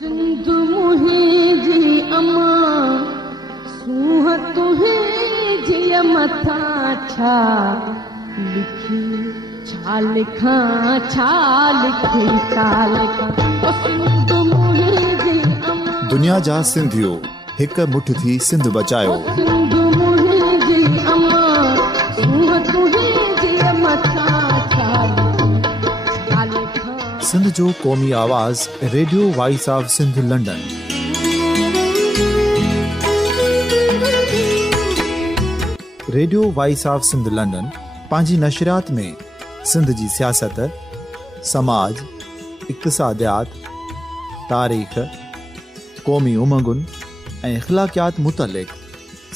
सिंध मुंहिंजी अमा सूह तुंहिंजी मथां छा लिखी छा लिखां छा लिखी छा लिखां सिंध मुंहिंजी अमा दुनिया जा सिंधियो हिक मुठ थी सिंध बचायो। सिंध मुंहिंजी अमा सूह तुंहिंजी मथां छा लिखां सिंध जो क़ौमी आवाज़ radio voice of Sindh London. Radio voice of Sindh London पंहिंजी नशरियात में सिंध जी सियासत, समाज, इक़्तिसादियात, तारीख़, क़ौमी उमंगुनि ऐं इख़्लाक़ियात मुतलिक़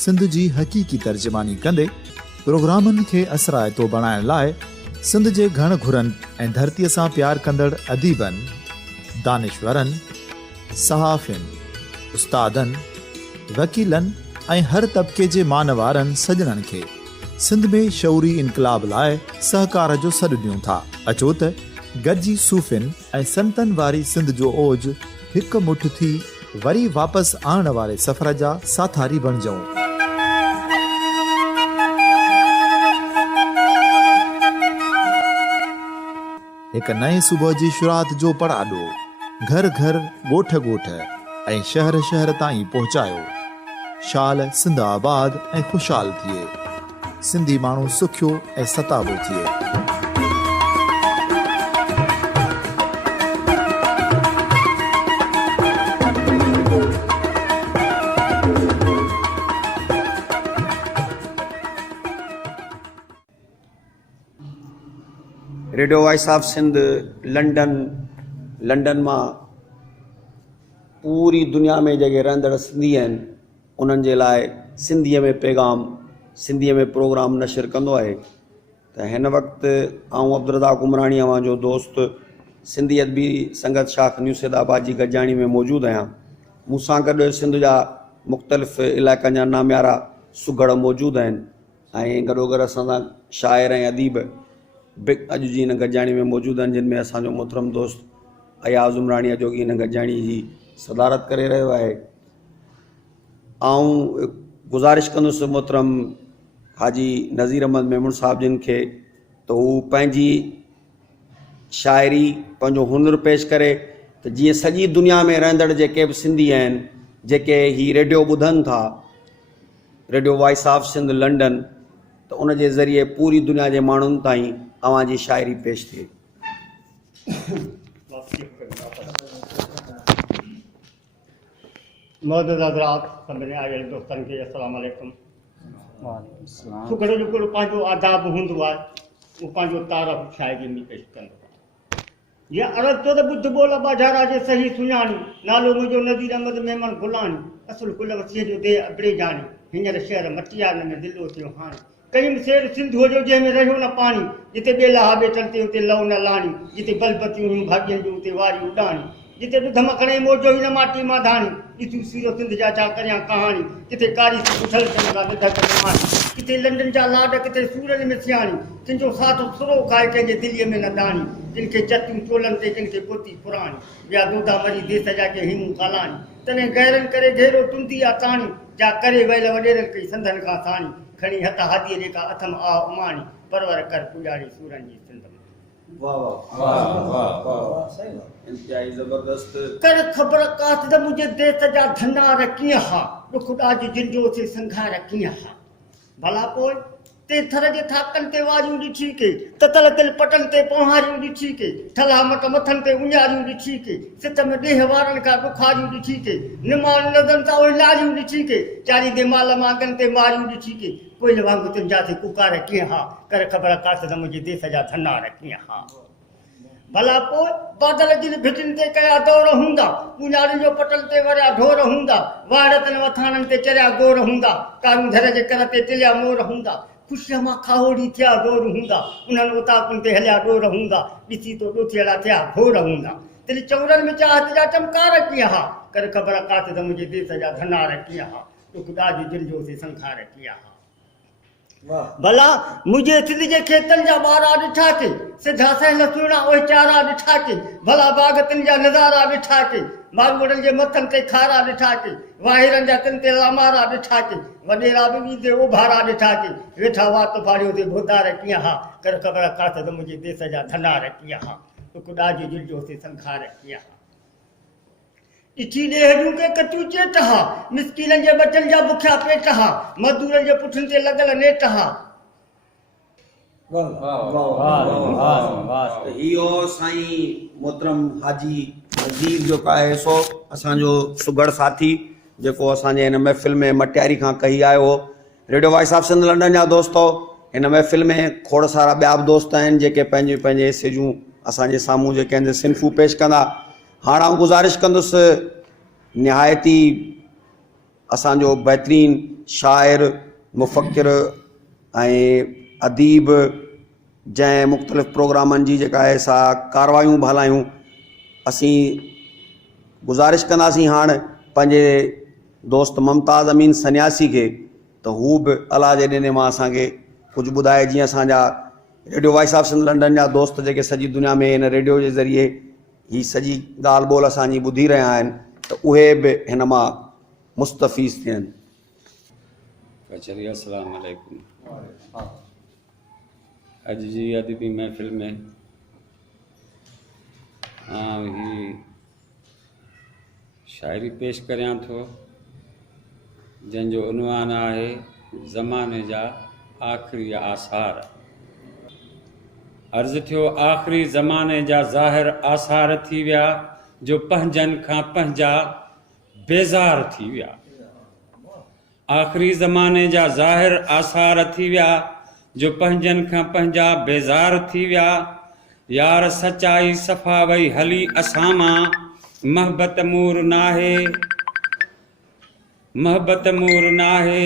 सिंध जी हक़ीक़ी तर्जुमानी कंदे प्रोग्रामनि खे असराइतो बणाइण लाइ सिंध जे घण घुरनि ऐं धरतीअ सां प्यार कंदड़ अदीबनि, दानिशवरनि, सहाफ़ियुनि, उस्तादनि, वकीलनि ऐं हर तबिके जे मानवारनि सजणनि खे सिंध में शऊरी इनक़लाब लाइ सहकार जो सॾु ॾियूं था। अचो त गॾिजी सूफ़ियुनि ऐं संतनि वारी सिंध जो ओज हिक मुठ थी वरी वापसि आणण वारे सफ़र जा साथारी बणिजऊं। हिक नए सुबुह जी शुरूआत जो पड़ाॾो घर घर, ॻोठ ॻोठ ऐं शहर शहर ताईं पहुचायो। शाल सिंध आबाद ऐं ख़ुशहाल थिए, सिंधी माण्हू सुखियो ऐं सताबो थिए। Radio voice of Sindh London मां पूरी दुनिया में जेके रहंदड़ सिंधी आहिनि उन्हनि जे लाइ सिंधीअ में पैगाम, सिंधीअ में प्रोग्राम नशर कंदो आहे। त हिन वक़्तु आउं अब्दुर्रज़ाक़ उमराणी अवां जो दोस्त सिंधी अदबी संगत शाख न्यू सैदाबाद जी गॾिजाणी में मौजूदु आहियां। मूंसां गॾु सिंध जा मुख़्तलिफ़ इलाइक़नि जा नामियारा सुघड़ मौजूदु आहिनि ऐं गॾोगॾु असां सां शाइर ऐं अदीब अॼु जी हिन गॾिजाणी में मौजूदु आहिनि, जिन में असांजो मोहतरम दोस्त अयाज़ उमराणीअ जो हिन गॾिजाणी जी सदारत करे रहियो आहे। आऊं गुज़ारिश कंदुसि मोहतरम हाजी नज़ीर अहमद मेमून साहिब जिन खे त हू पंहिंजी शाइरी, पंहिंजो हुनुर पेश करे त जीअं सॼी दुनिया में रहंदड़ जेके बि सिंधी आहिनि, जेके ही रेडियो ॿुधनि था, radio voice of Sindh London, त उन जे ज़रिए पूरी दुनिया जे माण्हुनि ताईं अवां जी शाइरी पेश थिए। मोहम्मद हज़रात सभिनी आयल दोस्तनि खे अस्सलाम वालेकुम। सुखड़ो जो हिकिड़ो पंहिंजो आदाब हूंदो आहे, उहो पंहिंजो तारफ़ शाइरी में पेश कंदो आहे। जीअं अर्ज़ तो त ॿुध ॿोल बाज़ारा जे सही सुञाणी, नालो मुंहिंजो नज़ीर अहमद मेमन गुलाणी, असुल कुल वसीअ जो दे अबड़े जानी, हींअर शहर मटियार में दिलो थियो हाणे। कईं शेर सिंध हो जो जंहिंमें रहियो न पाणी, जिते ॿेला हा ॿेटनि ते उते लव न लाणी, जिते बलबतियूं हुयूं भाॼियुनि जूं उते वारी उॾाणी, जिते ॾुध मखणे मोजो ई न माटी मां धाणी, ॾिसूं सीरो सिंध जा छा करियां कहाणी, किथे कारी उथल चंगा ॾुध माणी, किथे लंडन जा लाॾ, किथे सूरज में सियाणी, तुंहिंजो साथ सुरो खाए कंहिंजे दिलीअ में न दाणी, जिन खे चटियूं चोलनि ते जिन खे पोती पुराणी, ॿिया दूधा मरी देस जा के हिमूं कालाणी, तॾहिं गैरनि करे घेरो तुंदी आहे ताणी, जा करे वयल वॾेरनि कई संदनि खां साणी, खणी हथ हादीअ जेका अथम आ उमाणी, परवर कर पुॼारी सूरनि जी सिंध में। वाह वाह वाह वाह वाह, इंतहाई ज़बरदस्त। कर ख़बर कात त मुंहिंजे देश जा धनार कीअं हा, ॾुख ॾाज जिन जो थे संघार कीअं हा, भला पोइ ते थर जे थाकनि ते वारियूं ॾिठी के, ततल तिल पटनि ते पोहारियूं ॾिठी के, ठला मट मथनि ते उञारियूं ॾिठी के, सित में ॾेह वारनि खां ॾुखारियूं ॾिठी के, निमाण नज़रनि सां उहिलारियूं ॾिठी के, चारींदे माल मांगनि ते मारियूं ॾिठी के, कोयल वांगुरु तुंहिंजा थे कुकार कीअं हा, कर ख़बर कात त मुंहिंजे देश जा धनार कीअं हा। भला पोइ बादल जी भिटिन ते कया दौर हूंदा, पुञाड़ियुनि जो पटल ते वरिया ढोर हूंदा, वाड़तनि वथाणनि ते चरिया गोर हूंदा, कारूं धर जे कर ते टिलिया मोर हूंदा, ख़ुशीअ मां खाहोड़ी थिया ज़ोर हूंदा, उन्हनि उताकुनि ते हलिया ॾोर हूंदा, ॾिसी तो ॾोथियड़ा थिया घोर हूंदा, तिल चौरनि में चाहत जा चमकार कीअं हा, कर ख़बर कात त मुंहिंजे देश जा धनार कीअं हा, ॾुख ॾाज जिन जो से संखार कीअं हा। भला मुझे सिंध जे खेतन जा ॿारा ॾिठा के सिधा सहल सुहिणा उहे चारा ॾिठा के भला बागतनि जा नज़ारा ॾिठा के मालवड़नि जे मथनि ते खारा ॾिठा के वाहिरनि जा तिन ते लामारा ॾिठा के वॾेरा ॿिन्ही ते उभारा ॾिठा के वेठा वात फाड़ियो ते भोतार कीअं हा कर ख़बर काथ त मुंहिंजे देश जा धनार कीअं हा हिकु ॾाजी जुलजो से संखार कीअं हा ॾिठी ॾेहरियूं के कचूं चेट हा मिसकीननि जे ॿचनि जा बुखिया पेट हा मज़दूरनि जे पुठियुनि ते लॻल नेट हा इहो साईं मोहतरम हाजी नज़ीर जेको आहे सो असांजो सुगड़ साथी जेको असांजे हिन महफ़िल में मटियारी खां कही आयो हो radio voice of Sindh London जा दोस्त हिन महफ़िल में खोड़ सारा ॿिया बि दोस्त आहिनि जेके पंहिंजे पंहिंजे हिसे जूं असांजे साम्हूं जेके आहिनि सिन्फ़ूं पेश कंदा हाणे आउं गुज़ारिश कंदुसि निहायती असांजो बहितरीन शाइर मुफ़क्किर ऐं अदीब जंहिं मुख़्तलिफ़ प्रोग्रामनि जी जेका आहे सा कारवायूं बि हलायूं असीं गुज़ारिश कंदासीं हाणे पंहिंजे दोस्त मुमताज़ अमीन सन्यासी खे त हू बि अलाह जे ॾिने मां असांखे कुझु ॿुधाए जीअं असांजा radio voice of Sindh London जा दोस्त जेके सॼी दुनिया में हिन रेडियो जे ज़रिए ही सॼी ॻाल्हि ॿोल असांजी ॿुधी रहिया आहिनि त उहे बि हिन मां मुस्तफ़ीज़ थियनि। अस्सलाम वालेकुम। अॼु जी अदबी महफ़िल में ही शाइरी पेश करियां थो जंहिंजो उनवान आहे ज़माने जा आख़िरी आसार। अर्ज़ु थियो आख़िरी ज़माने जा ज़ाहिर आसार थी विया जो पंहिंजनि खां पंहिंजा बेज़ार थी विया। आख़िरी ज़माने जा ज़ाहिर आसार थी विया जो पंहिंजनि खां पंहिंजा बेज़ार थी विया। यार सचाई सफ़ा वई हली असां मां महबत मूर नाहे महबत मूर नाहे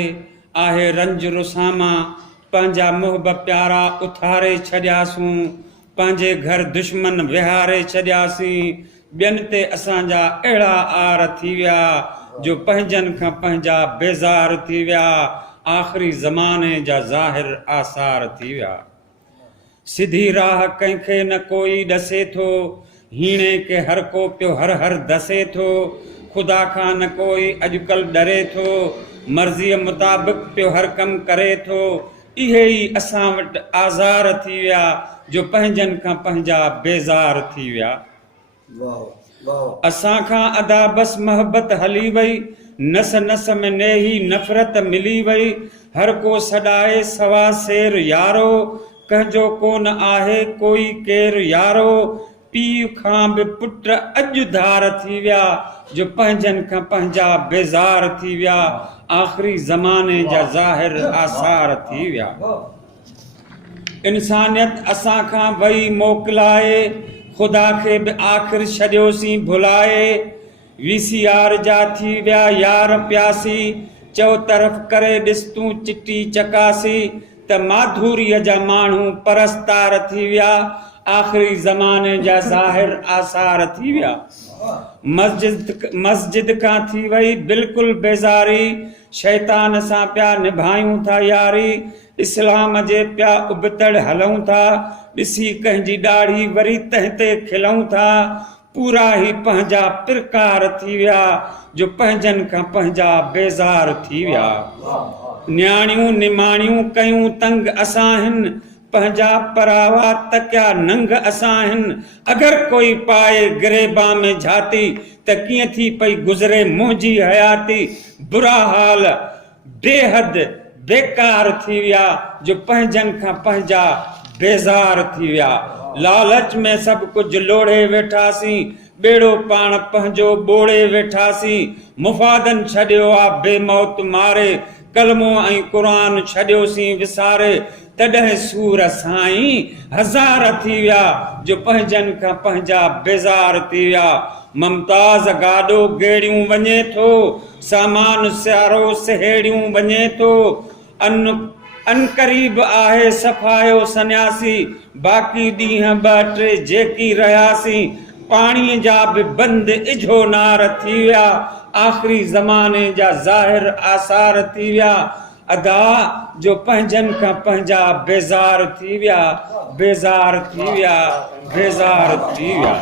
आहे रंज रुसामा पंहिंजा मुहब प्यारा उथारे छॾियासूं पंहिंजे घर दुश्मन विहारे छॾियासीं ॿियनि ते असांजा अहिड़ा आर थी विया जो पंहिंजनि खां पंहिंजा बेज़ार थी विया। आख़िरी ज़माने जा ज़ाहिर आसार थी विया। सिधी राह कंहिंखे न कोई ॾसे थो हीणे के हर को पियो हर हर दसे थो ख़ुदा खां न कोई अॼुकल्ह डरे थो मर्ज़ीअ मुताबिक़ पियो हर कमु करे थो। इहे ई असां वटि आज़ार थी विया जो पंहिंजनि खां पंहिंजा बेज़ार थी विया। असां खां अदा बस मोहबत हली वई नस नस में नेही नफ़रत मिली वई हर को सॾाए सवा शेर यारो कंहिंजो कोन आहे कोई केरु यारो। पीउ खां बि पुट अॼु धार थी विया जो पंहिंजनि खां पंहिंजा बेज़ार थी विया। आख़िरी ज़माने जा ज़ाहिर आसार थी विया। इंसानियत असां खां वई मोकिलाए ख़ुदा खे बि आख़िर छॾियोसीं भुलाए। VCR जा थी विया यार प्यासी चओ तरफ़ करे ॾिस तूं चिटी चकासी त माधुरीअ जा माण्हू परस्तार थी विया। आख़िरी ज़माने जा ज़ाहिर आसार थी विया। मस्जिद खां थी वई बिल्कुलु बेज़ारी शैतान सां पिया निभायूं था यारी इस्लाम जे पिया उबतड़ हलूं था ॾिसी कंहिंजी ॾाढ़ी वरी तंहिं ते खिलूं था। पूरा ई पंहिंजा प्रकार थी विया जो पंहिंजनि खां पंहिंजा बेज़ार थी विया। न्याणियूं निमाणियूं कयूं तंग असां आहिनि पंहिंजा परावा तकिया नंग असां आहिनि। अगरि कोई पाए गिरेबा में झाती त कीअं थी पई गुज़रे मुंहिंजी हयाती। बुरा हाल बेहद बेकार थी विया जो पंहिंजनि खां पंहिंजा बेज़ार थी विया। लालच में सभु कुझु लोढ़े वेठासीं बेड़ो पाण पंहिंजो ॿोड़े वेठासीं। मुफ़ादन छॾियो आहे बेमौत मारे कलमो ऐं क़ुरान छॾियोसीं विसारे तॾहिं सूर साईं हज़ार थी विया जो पंहिंजनि खां पंहिंजा बेज़ार थी विया। मुमताज़ गाॾो गेड़ियूं वञे थो सामान सियारो सहेड़ियूं वञे थो अनकरीब आहे सफ़ायो सन्यासी बाक़ी ॾींहं ॿ टे जेकी रहियासीं। पाणीअ जा बि बंदि इझो नार थी विया। आख़िरी ज़माने जा ज़ाहिर आसार थी विया। अदा जो पंहिंजनि खां पंहिंजा बेज़ार थी विया, बेज़ार थी विया, बेज़ार थी विया।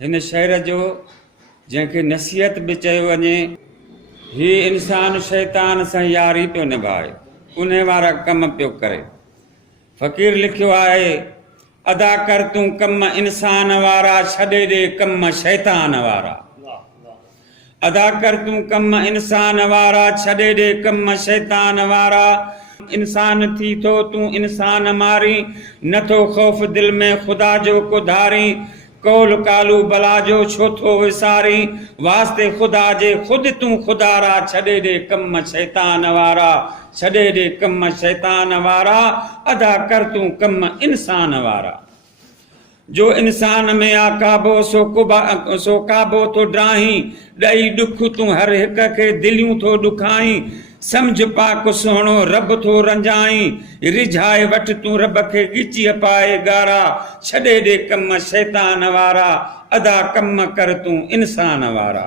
हिन शहर जो जंहिंखे नसीहत बि चयो वञे, हीउ इंसानु शैतान सां यारी पियो निभाए, उन वारा कम पियो करे। फ़क़ीर लिखियो आहे, अदा कर तूं कम इंसान वारा, छॾे ॾे कम शैतान वारा। अदा कर तूं कम इंसान वारा, छॾे ॾे कम शैतान वारा। इंसान थी थो तूं इंसान मारी, नथो ख़ौफ़ दिल में ख़ुदा जो को धारी। कौल कालू बला जो छो थो विसारी, वास्ते ख़ुदा जे ख़ुदि तूं ख़ुदारा। छॾे ॾे कम शैतान वारा, छॾे ॾे कम शैतान वारा। अदा कर तूं कम इंसान वारा। जो इंसान में आ काबो सो काबो थो ड्राहीं, ॾई ॾुख तूं हर हिक खे दिलियूं थो ॾुखाहीं। सम्झ पाक सुहिणो रब थो रंजाहीं, रिझाए वठ तूं रब खे ॻिची पाए ॻारा। छॾे ॾे कम शैतान वारा, अदा कम कर तूं इंसान वारा।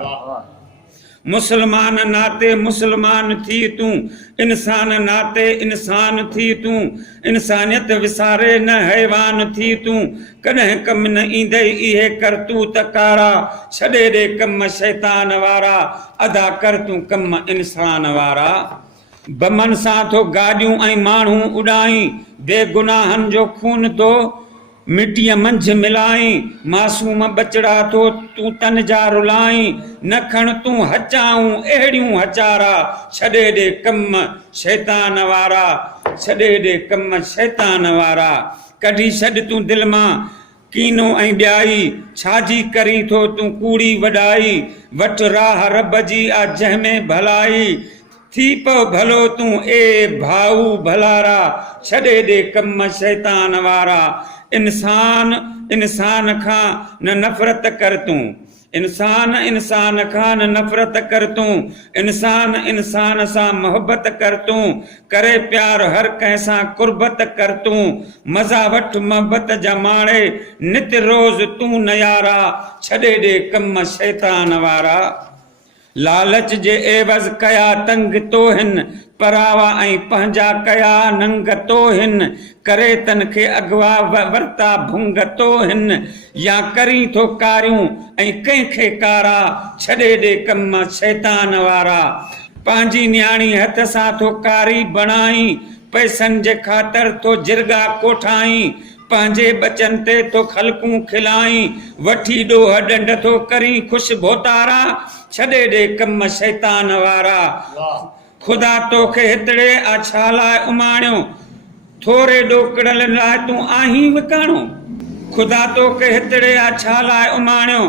मुसलमान नाते मुसलमान थी तूं, इंसान नाते इंसान थी तूं। इंसानियत विसारे न हैवान थी तूं, कॾहिं कम न ईंदई इहे करतूत कारा। छॾे ॾे कम शैतान वारा, अदा कर तूं कम इंसान वारा। बमन सां थो गाॾियूं ऐं माण्हू उॾाई, बेगुनाहनि जो खून थो मिटीअ मंझि मिलाई। मासूम बचड़ा थो तूं तन जा रुलाई, न खण तूं हचाऊं अहिड़ियूं हचारा। छॾे ॾे कम शैतान वारा, छॾे ॾे कम शैतान वारा। कढी छॾ तूं दिलि मां कीनो ऐं ॿियाई, छाजी करी थो तूं कूड़ी वॾाई। वठ राह रब जी आ जंहिंमें भलाई, थी पओ भलो तूं ए भाऊ भलारा। छॾे ॾे कम शैतान वारा। इंसान इंसान खां न नफ़रत कर तूं, इंसान इंसान खां न नफ़रत कर तूं। इंसान इंसान सां मोहबत कर तूं, करे प्यार हर कंहिं सां कुर्बत कर तूं। मज़ा वठ मोहबत जा माणे, नित रोज़ तूं नयारा। छॾे ॾे कम शैतान वारा। लालच जे एवज़ कया तंग तोहिन, परावा ऐं पंहिंजा कया नंग तोहिन। करे तन खे अगवा वरता भुंग तोहिन, या करी थो कारियूं ऐं कंहिंखे कारा। छॾे ॾे कम शैतान वारा। पंहिंजी न्याणी हथ सां थो कारी बणाई, पैसनि जे ख़ातिर थो जिरगा कोठाई। पंहिंजे बचनि ते तो ख़लकूं खिलाई, वठी ॾोह ॾंड थो करी ख़ुशि भोतारा। छॾे ॾे कम शैतान वारा। ख़ुदा तोखे हितड़े आ छा लाइ उमाणियो, थोरे ॾोकड़नि लाइ तूं आहीं विकाणो। ख़ुदा तोखे हितड़े आ छा लाइ उमाणियो,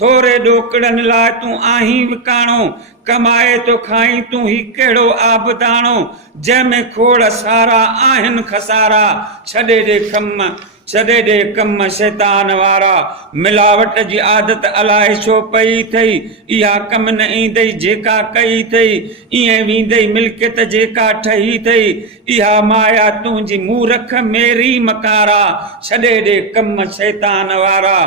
थोरे ॾोकड़नि लाइ तूं आहीं विकाणो। कमाए तो खाई तूं ही कहिड़ो आबदाणो, जंहिंमें खोड़ सारा आहिनि खसारा। छॾे ॾे कम शैतान वारा। मिलावट जी आदत अलाए छो पई थई, इहा कम न ईंदई जेका कई थई। ईअं वेंदई मिल्कियत जेका ठही थई, इहा माया तुंहिंजी मूरख मेरी मकारा। छॾे ॾे कम शैतान वारा।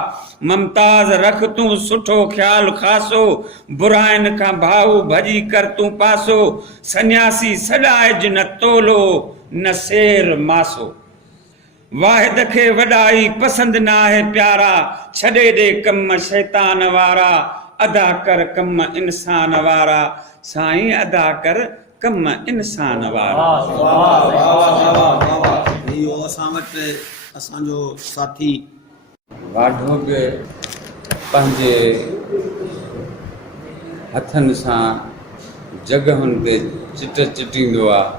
ममताज़ रख तूं सुठो ख़्यालु ख़ासो, बुराइनि खां भाऊ भॼी कर तूं पासो। सन्यासी सॾाइज न तोलो, न शेर मासो। वाहिद खे वॾाई पसंदि न आहे प्यारा। छॾे ॾे कम शैतान वारा, अदा कर कम इंसान वारा। साईं अदा कर कम इंसान वारा। इहो असां वटि असांजो साथी वाढो बि पंहिंजे हथनि सां जॻहुनि ते चिटींदो आहे,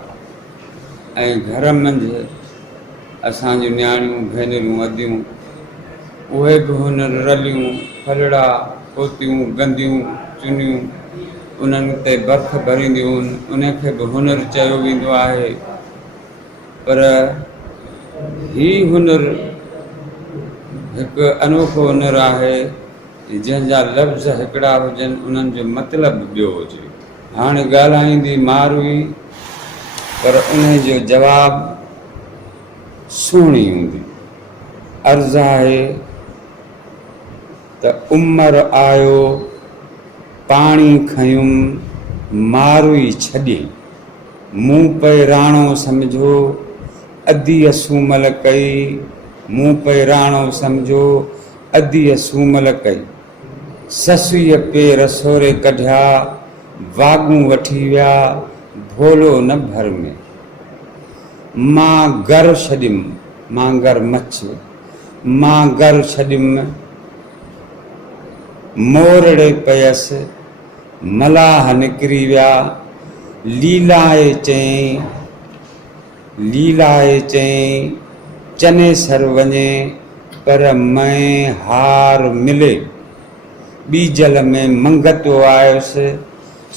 ऐं घर मंझि असांजूं न्याणियूं भेनरूं अदियूं उहे बि हुनर रलियूं फलड़ा पोतियूं गंदियूं चुनियूं उन्हनि ते बर्फ़ भरींदियूं आहिनि। उनखे बि हुनर चयो वेंदो आहे। पर हीउ हुनर हिकु अनोखो हुनर आहे जंहिंजा लफ़्ज़ हिकिड़ा हुजनि, उन्हनि जो मतिलबु ॿियो हुजे। हाणे ॻाल्हाईंदी मार हुई, पर उन जो जवाबु सुहिणी हूंदी। अर्ज़ु आहे त उमर आयो पाणी खयुमि मारुई छॾे मूं पे राणो सम्झो अधी असूमल कई मूं पे राणो सम्झो अधी असूमल कई ससुईअ पेर सोरे कढिया वागूं वठी विया भोलो न भर में मां घर छॾिम मां घर मछ मां घर छॾिम मोरड़े पयसि मलाह निकिरी विया लीलाए चई चने सर वञे पर मैं हार मिले बीजल में मंगतो आयुसि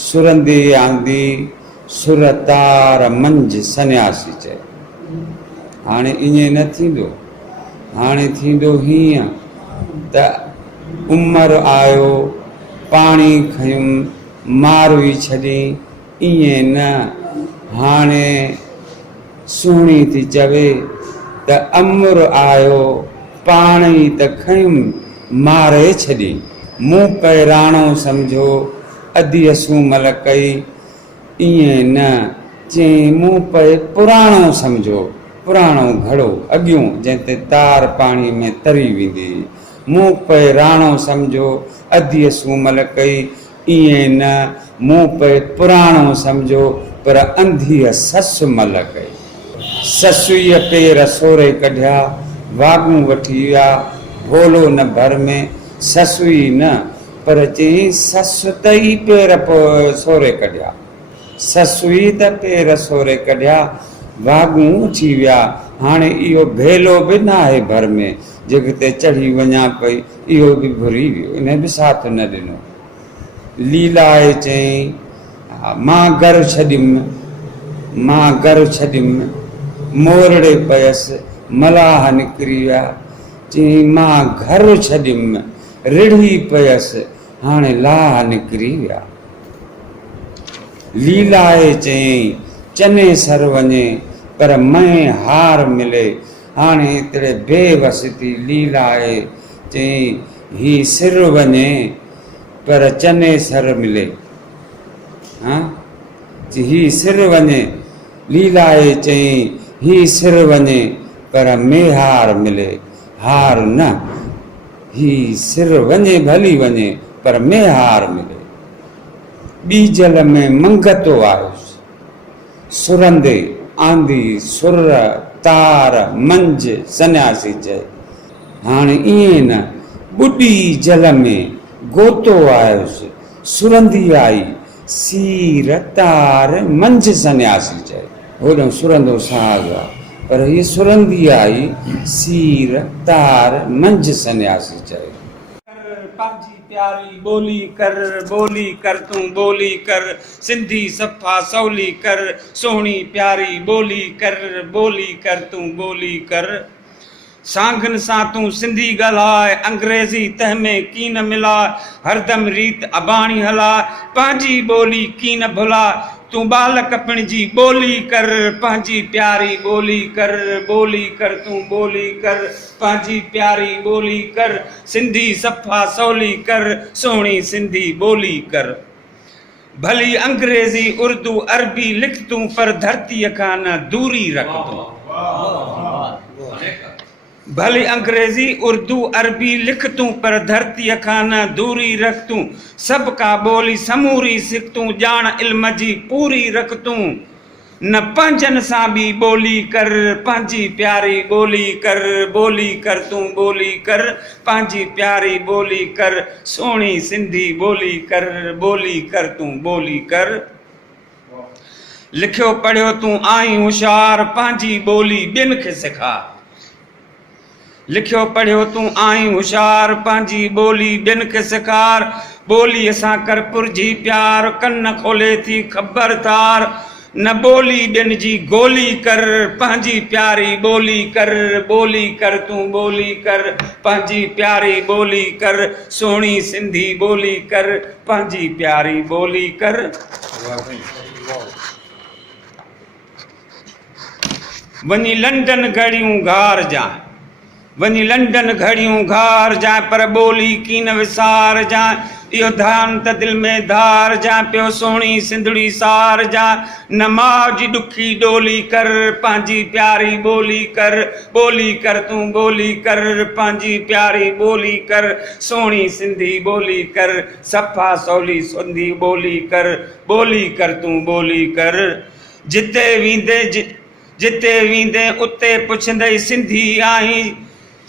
सुरंदी आंदी सुरतार मंझ सन्यासी चए हाणे ईअं न थींदो हाणे थींदो हीअं त उमिरि आयो पाणी खयुमि मारुई छॾी ईअं न हाणे सुहिणी थी चवे त अमुर आयो पाणी त खयुमि मारे छॾी मूं पे राणो सम्झो अधी असूमल कई ईअं न चई मूं पे पुराणो सम्झो पुराणो घड़ो अॻियूं जंहिं ते तार पाणी में तरी वेंदी मूं पे राणो सम्झो अधी असूमल कई ईअं न मूं पे पुराणो सम्झो पर अंधीअ ससु मल कई ससुईअ पेर सोरे कढिया वागूं वठी विया भोलो न भर में ससुई न पर चई ससु त ई पेर सोरे कढिया ससुई त पेर सोरे कढिया वागूं उठी विया हाणे इहो भेलो बि न आहे भर में जेके चढ़ी वञा पई इहो बि भुरी वियो इन बि साथ न ॾिनो लीलाए चई मां घर छॾिम मोरड़े पयसि मलाह निकिरी विया चई मां घर छॾिम रिढ़ी पयसि हाणे लाह निकिरी विया लीलाए चई चने सर वञे पर मैं हार मिले हाणे एतिरे बेवस थी लीलाए चई ही सिर वञे पर चने सर मिले हाँ ही सिर वञे लीलाए चई ही सिर वञे पर में हार मिले हार न ही सिर वञे भली वञे पर में हार मिले बीजल में मंगतो आयुसि सुरंदे आंदी सुर तार मंझ सन्यासी चए हाणे ईअं न ॿुॾी जल में गोतो आयुसि सुरंदी आई सीर तार मंझ सन्यासी चए होॾो सुरंदो साग आहे पर हीअ सुरंदी आई सीर तार मंझ सन्यासी चए पंहिंजी प्यारी बोली कर तूं बोली कर सिंधी सफ़ा सवली कर सोहणी प्यारी बोली कर तूं बोली कर सांगन सां तूं सिंधी ॻाल्हाए अंग्रेज़ी तंहिं में कीन मिलाए हरदम रीत अबाणी हलाए पंहिंजी ॿोली कीन भुलाए तूं बालक पिणिजी ॿोली कर पंहिंजी प्यारी ॿोली कर तूं ॿोली कर पंहिंजी प्यारी ॿोली कर सिंधी सफ़ा सवली कर सोहणी सिंधी ॿोली कर भली अंग्रेज़ी उर्दू अरबी लिख तूं पर धरतीअ खां न दूरी रख तूं भली अंग्रेज़ी उर्दू अरबी लिख तूं पर धरतीअ खां न दूरी रख तूं सभ का ॿोली समूरी सिख तूं ॼाण इल्म जी पूरी रख तूं न पंहिंजनि सां बि ॿोली कर पंहिंजी प्यारी ॿोली कर तूं ॿोली कर पंहिंजी प्यारी ॿोली कर सोहणी सिंधी ॿोली कर तूं ॿोली कर लिखियो पढ़ियो तूं आहीं होशियार पंहिंजी ॿोली ॿियनि खे सेखार लिखियो पढ़ियो तूं आहीं होशियार पंहिंजी ॿोली ॿियनि खे सेखार ॿोलीअ सां कर पुरजी प्यार कन खोले थी ख़बरदार न ॿोली ॿियनि जी गोली कर पंहिंजी प्यारी ॿोली कर तूं ॿोली कर पंहिंजी प्यारी ॿोली कर सोहणी सिंधी ॿोली कर पंहिंजी प्यारी ॿोली कर वञी लंडन घड़ियूं घार जाए वञी लंडन घड़ियूं घार जाए पर ॿोली कीन विसार जाए इहो ध्यान त दिल में धार जा पियो सोणी सिंधड़ी सार जा नमाज जी ॾुखी डोली कर पंहिंजी प्यारी ॿोली कर तूं ॿोली कर पंहिंजी प्यारी ॿोली कर सोणी सिंधी ॿोली कर सफ़ा सवली सिंधी ॿोली कर तूं ॿोली कर जिते वेंदे उते पुछंदई सिंधी आहीं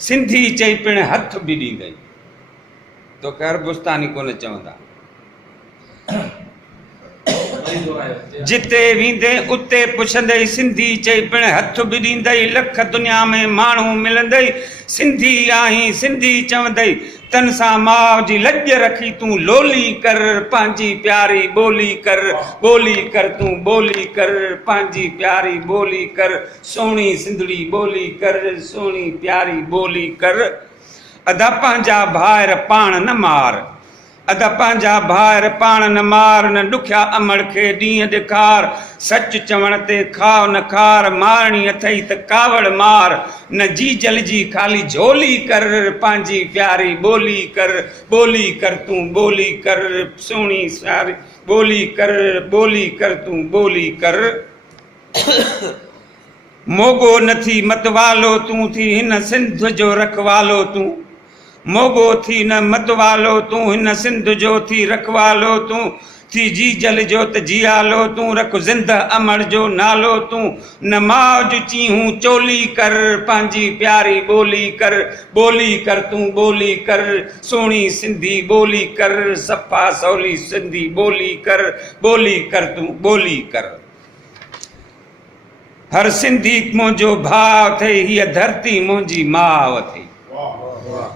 सिंधी चई पिण हथ बि ॾींदई तो कर बुस्तानी कोन चवंदा जिते वेंदे उते पुछंदई सिंधी चई पिण हथ बि ॾींदई लख दुनिया में माण्हू मिलंदई सिंधी आहीं सिंधी चवंदई तन सां माउ जी लॼ रखी तूं लोली कर पंहिंजी प्यारी ॿोली कर तूं ॿोली कर पंहिंजी प्यारी ॿोली कर सोणी सिंधड़ी ॿोली कर सोणी प्यारी ॿोली कर अदा पंहिंजा भाइर पाण न मार अदा पंहिंजा भाइर पाण न मार न ॾुखिया अमड़ खे ॾींहं ॾेखार सच चवण ते खाव न खार मारणी अथई त कावड़ मार न जी जल जी ख़ाली झोली कर पंहिंजी प्यारी ॿोली कर तूं ॿोली कर सोणी सारी ॿोली कर तूं ॿोली कर मोगो नथी मतवालो तूं थी हिन सिंध जो रखवालो तूं मोगो थी न मतवालो तूं हिन सिंध जो थी रखवालो तूं थी जी जल जो त जियालो तूं रख ज़िंद अमड़ जो नालो तूं न माउ चीहूं चोली कर पंहिंजी प्यारी ॿोली कर तूं ॿोली कर सोणी सिंधी ॿोली कर सफ़ा सवली सिंधी ॿोली कर तूं ॿोली कर हर सिंधी मुंहिंजो भाउ अथई हीअ धरती मुंहिंजी माउ अथई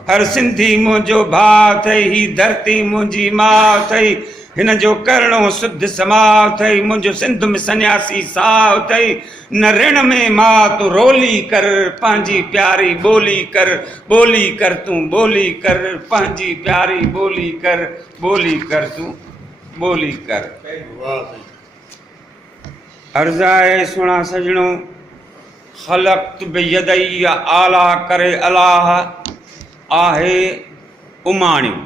हर सिंधी मुंहिंजो भाउ अथई ही धरती मुंहिंजी माउ अथई हिन जो करणो शुद्ध समाउ अथई मुंहिंजो सिंध में सन्यासी साउ अथई न ऋण में मां तूं रोली कर पंहिंजी प्यारी ॿोली कर तूं ॿोली कर पंहिंजी प्यारी ॿोली कर तूं ॿोली कर अर्ज़ाए सुणा सजणो ख़लक़्त बियदई आला करे अलाह आहे उमाणियूं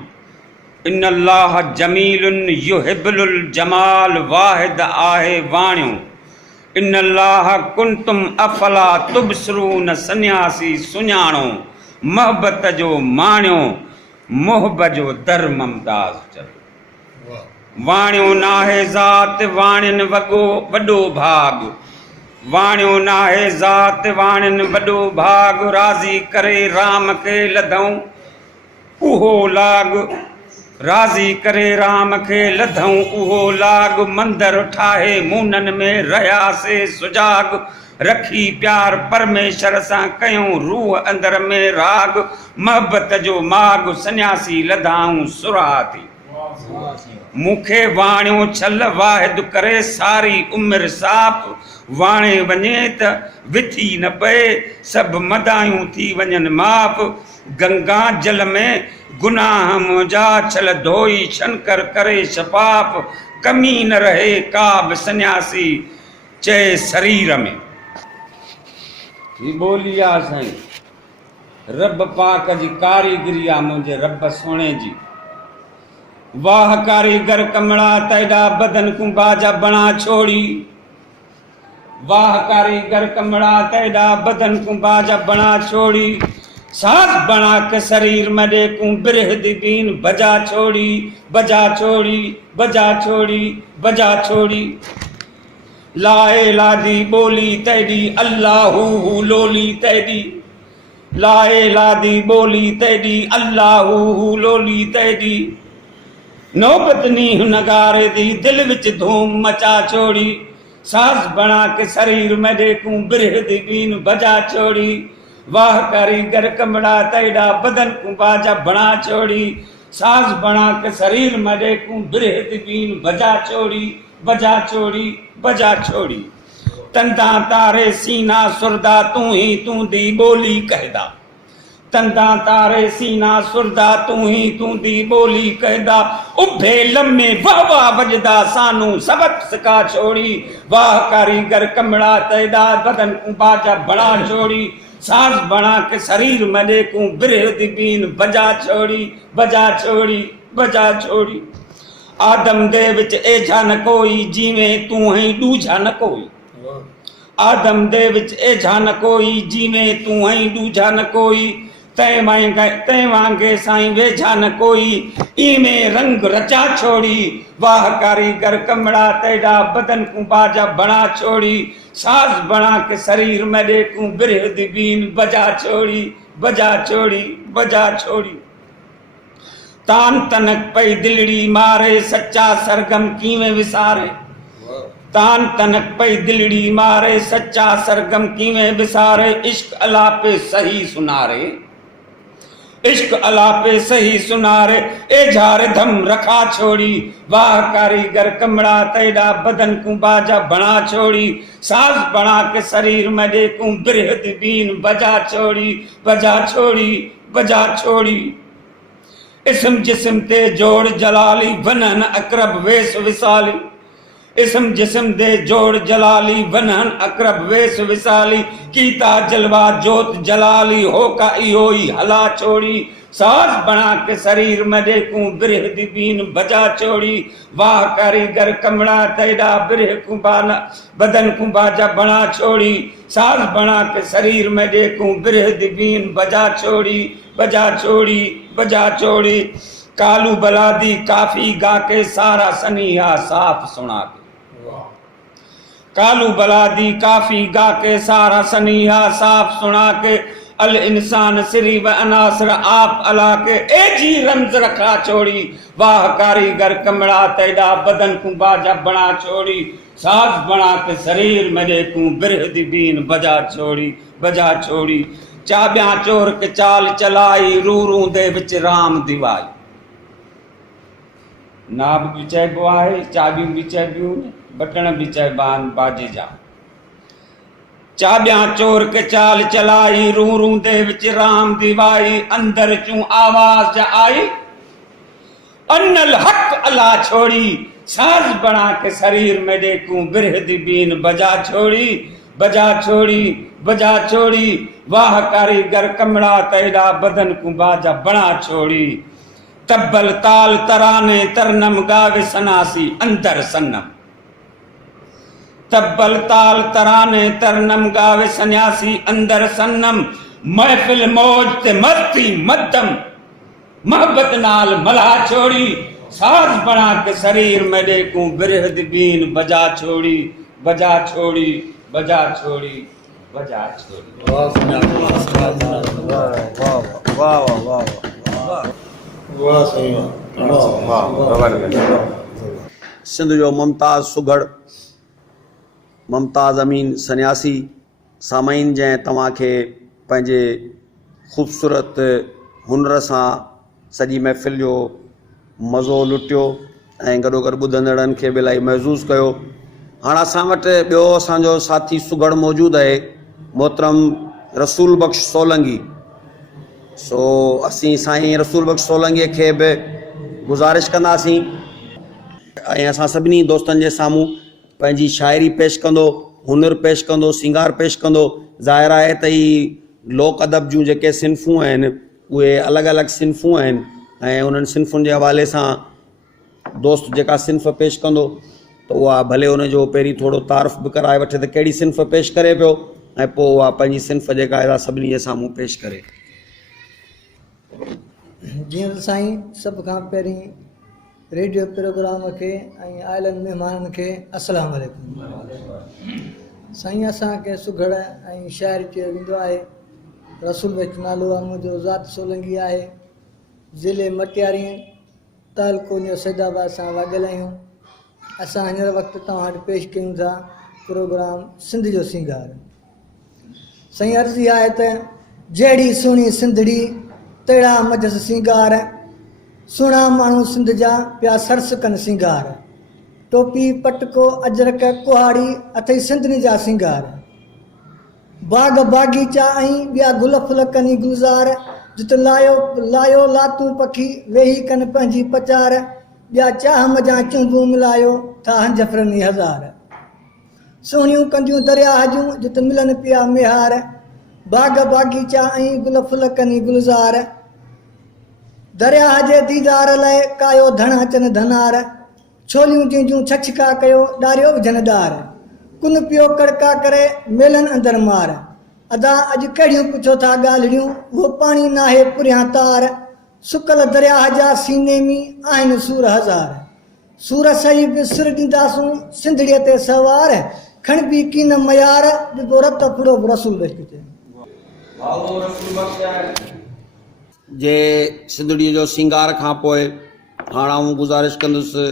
इन अल्लाह जमीलुन युहिब्बुल जमाल वाहिद आहे वाणियूं इन अल्लाह कुंतुम अफला तुबसरून सन्यासी सुञाणो मोहबत जो माणियो मोहबत जो दर ममदाज़ चलो वाणियो नाहे ज़ात वाणिन वॾो भाग वाणियो नाहे ज़ात वाणिन वॾो भाग राज़ी करे राम खे लधऊं उहो लाग राज़ी करे राम खे लधऊं उहो लाग मंदर ठाहे मूनन में रहियासीं सुजाग रखी प्यार परमेश्वर सां कयूं रूह अंदर में राग मोहबत जो माग सन्यासी लधाऊं सुराती मूंखे वाणियो छल वाहिद करे सारी उमिरि साफ़ वाणे वञे त विथी न पए सभु मदायूं थी वञनि माफ़ गंगा जल में गुनाह मुंहिंजा छल धोई शंकर करे शफ़ाफ़ कमी न रहे का बि सन्यासी चए शरीर में ही ॿोली आहे साईं रब पाक जी कारीगिरी आहे मुंहिंजे रब सोणे जी वाह कारीगर कमड़ा तैडा बदन को बाजा बना छोड़ी वाह कारीगर कमड़ा तैडा बदन को बाजा बना छोड़ी सास बना के शरीर मडे को बिरहद बीन बजा छोड़ी लाए लादी बोली तैडी अल्लाहू लोली तैडी लाए लादी बोली तैडी अल्लाहू लोली तैडी नौबत नीह नगारे दी दिल विच धूम मचा छोड़ी सास बना के शरीर में देखूं बिरहद बीन बजा छोड़ी वाह कारीगर कमड़ा तैडा बदन को बाजा बना छोड़ी सास बना के शरीर में देखूं बिरहद बीन बजा छोड़ी तंदा तारे सीना सुरदा तू दी बोली कहदा तंदा तारे सीना सुरदा तू दी बोली कहदा उभे लम्मे वाह वजदा सानू सबक सिखा छोड़ी वाह कारीगर कमड़ा तैदा बदन को बाजा बना छोड़ी सास बना के शरीर मले को बिरहद बीन बजा छोड़ी बजा छोड़ी। आदम दे विच एझा न कोई, जिवें तू है दूजा न कोई। आदम दे विच एझा न कोई, जिवें तू है दूजा न कोई। तैं वांगे साईं वेझा न कोई, इमें रंग रचा छोड़ी। वाह कारीगर कमड़ा तेरा, बदन को बाजा बना छोड़ी। साज बना के शरीर में देखूं, बिरहद बीन बजा छोड़ी, बजा छोड़ी, बजा छोड़ी। तान तनक पई दिलड़ी मारे, सच्चा सरगम कीवें विसारे। तान तनक पई दिलड़ी मारे, सच्चा सरगम कीवें विसारे। इश्क अलापे सही सुनारे, इश्क अलापे सही सुनारे। ए झार धम रखा छोड़ी। वाह कारीगर कमड़ा तेरा, बदन को बाजा बना छोड़ी। साज बना के शरीर में देखूं, बिरहद बीन बजा छोड़ी, बजा छोड़ी, बजा छोड़ी। इसम जिस्म ते जोड़ जलाली, वनन अकरब वेस विसाली। इसम जिस्म दे जोड़ जलाली, वनन अकरब वेस विसाली। कीता जलवा जोत जलाली, होका इयोई हला छोड़ी। साज बना के शरीर में देखूं, बिरहद बीन बजा छोड़ी। वाह कारीगर कमड़ा तेरा, बिरह को बाना बदन को बाजा बना छोड़ी। साज बना के शरीर में देखूं, बिरहद बीन बजा छोड़ी, बजा छोड़ी, बजा छोड़ी। कालू बलादी काफी गा के, सारा सनिया साफ सुना के। कालू बलादी काफी गा के, सारा सनिया साफ सुना के। अल इंसान सिरी व अनासर आप अला के, ए जी रमज रखा छोड़ी। वाह कारीगर कमड़ा तेरा, बदन को बाजा बना छोड़ी। साज बना के शरीर में देखूं, बिरहद बीन बजा छोड़ी, बजा छोड़ी। चाबियां चोर के चाल चलाई, रू दे विच राम दिवाई। नाब बिचाए बुआए, चाबी बिचाए बियूं, बटन बिचाए बान बाजे जा। चाबियां चोर के चाल चलाई, रू दे विच राम दिवाई। अंदर चूं आवाज जा आई, अन्नल हक अला छोड़ी। साज बना के शरीर में देखूं, बिरहद बीन बजा छोड़ी, बजा छोड़ी, बजा छोड़ी। वाह कारीगर कमड़ा तेरा, बदन को बाजा बना छोड़ी। तब्बल ताल तराने तरनम गावे सनासी, अंदर सन्नम। तब्बल ताल तराने तरनम गावे सन्यासी, अंदर सन्नम। महफिल मौज ते मस्ती मद्दम, मोहब्बत नाल मला छोड़ी। साज बना के शरीर में देखूं, बिरहद बीन बजा छोड़ी, बजा छोड़ी, बजा छोड़ी, बजा छोड़ी। सिंध जो मुमताज़ सुगड़, मुमताज़ अमीन सन्यासी। सामाईन जंहिं तव्हांखे पंहिंजे ख़ूबसूरत हुनर सां सॼी महफ़िल जो मज़ो लुटियो ऐं गॾोगॾु ॿुधंदड़नि खे बि इलाही महज़ूज़ कयो। हाणे असां वटि ॿियो असांजो साथी सुगड़ मौजूदु आहे, मोहतरम रसूल बख़्श सोलंगी। सो असीं साईं रसूल बख़्श सोलंगीअ खे बि गुज़ारिश कंदासीं ऐं असां सभिनी दोस्तनि जे साम्हूं पंहिंजी शाइरी पेश कंदो, हुनर पेश कंदो, सिंगार पेश कंदो। ज़ाहिर आहे त ई लोक अदब जूं जेके सिन्फ़ूं आहिनि उहे अलॻि अलॻि सिन्फ़ूं आहिनि ऐं उन्हनि सिन्फ़ुनि जे हवाले सां दोस्त जेका सिन्फ़ पेश कंदो त उहा भले उनजो पहिरीं थोरो तारीफ़ बि कराए वठे त कहिड़ी सिन्फ़ पेश करे पियो ऐं पोइ उहा पंहिंजी सिन्फ़ जेका आहे सभिनी जे साम्हूं पेश करे। जीअं त साईं सभ खां पहिरीं रेडियो प्रोग्राम खे ऐं आयलनि महिमाननि खे अस्सलाम वालेकुम। साईं असांखे सुघड़ ऐं शाइर चयो वेंदो आहे। रसूल बख़्श नालो आहे मुंहिंजो, ज़ात सोलंगी आहे, ज़िले मटियारी, तालुको नियो सैदाबाद सां वाॻियल आहियूं। असां हींअर वक़्तु तव्हां वटि पेश कयूं था प्रोग्राम सिंध जो सिंगार। साईं अर्ज़ी आहे त जहिड़ी सुहिणी सिंधड़ी तहिड़ा मजस सिंगार, सुहिणा माण्हू सिंध जा पिया सरस कनि सिंगार। टोपी पटको अजरक कुहाड़ी अथई सिंधनी जा सिंगार। बाग बागीचा ऐं ॿिया गुल फुल कनि गुज़ार, जिते लायो लायो लातूं पखी वेही कनि पंहिंजी पचार। ॿिया चाह मजा चुंबूं मिलायो था हंजफरनी हज़ार। सुहिणियूं कंदियूं दरिया जूं जिते मिलनि पिया मिहार। बाग बागीचा ऐं गुल फुल कनि गुलज़ार, दरिया जे दीदार लाइ कायो धण अचनि धनार छोलियूं चीजूं छछका कयो ॾारियो विझनदार कुन पियो कड़का करे मेलनि अंदरि मार अदा अॼु कहिड़ियूं पुछो था ॻाल्हियूं उहो पाणी नाहे पुरियां तार सुकल दरिया जा सीने में आहिनि सूर हज़ार सूर सही बि सिर ॾींदासूं सिंधड़ीअ ते सवार खण बि कीन मयार ॾिठो रत फुड़ो रसूल चए जे सिंधड़ीअ जो सिंगार खां पोइ हाणे आऊं गुज़ारिश कंदुसि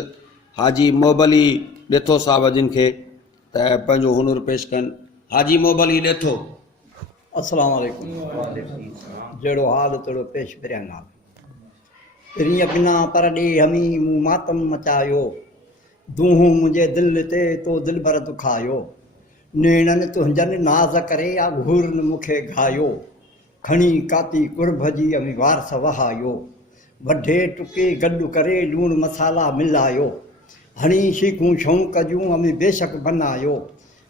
हाजी मोहबली ॾेथो साहिब जिन खे त पंहिंजो हुनुर पेश कनि। हाजी मोहबली ॾेथो। अस्सलाम वालेकुम। जहिड़ो हाल तहिड़ो पेश पिरियांगा पिरीअ बिना पर ॾे हमी मूं मातम मचायो दूहूं मुंहिंजे दिलि ते तो दिलि भर दुखायो नेणनि तुंहिंजनि नाज़ करे या घूरनि मूंखे घायो खणी काती कुर्भ जी अमी वारस वहायो वढे टुके गॾु करे लूणु मसाला मिलायो हणी शीखूं शौक़ जूं अमी बेशक बनायो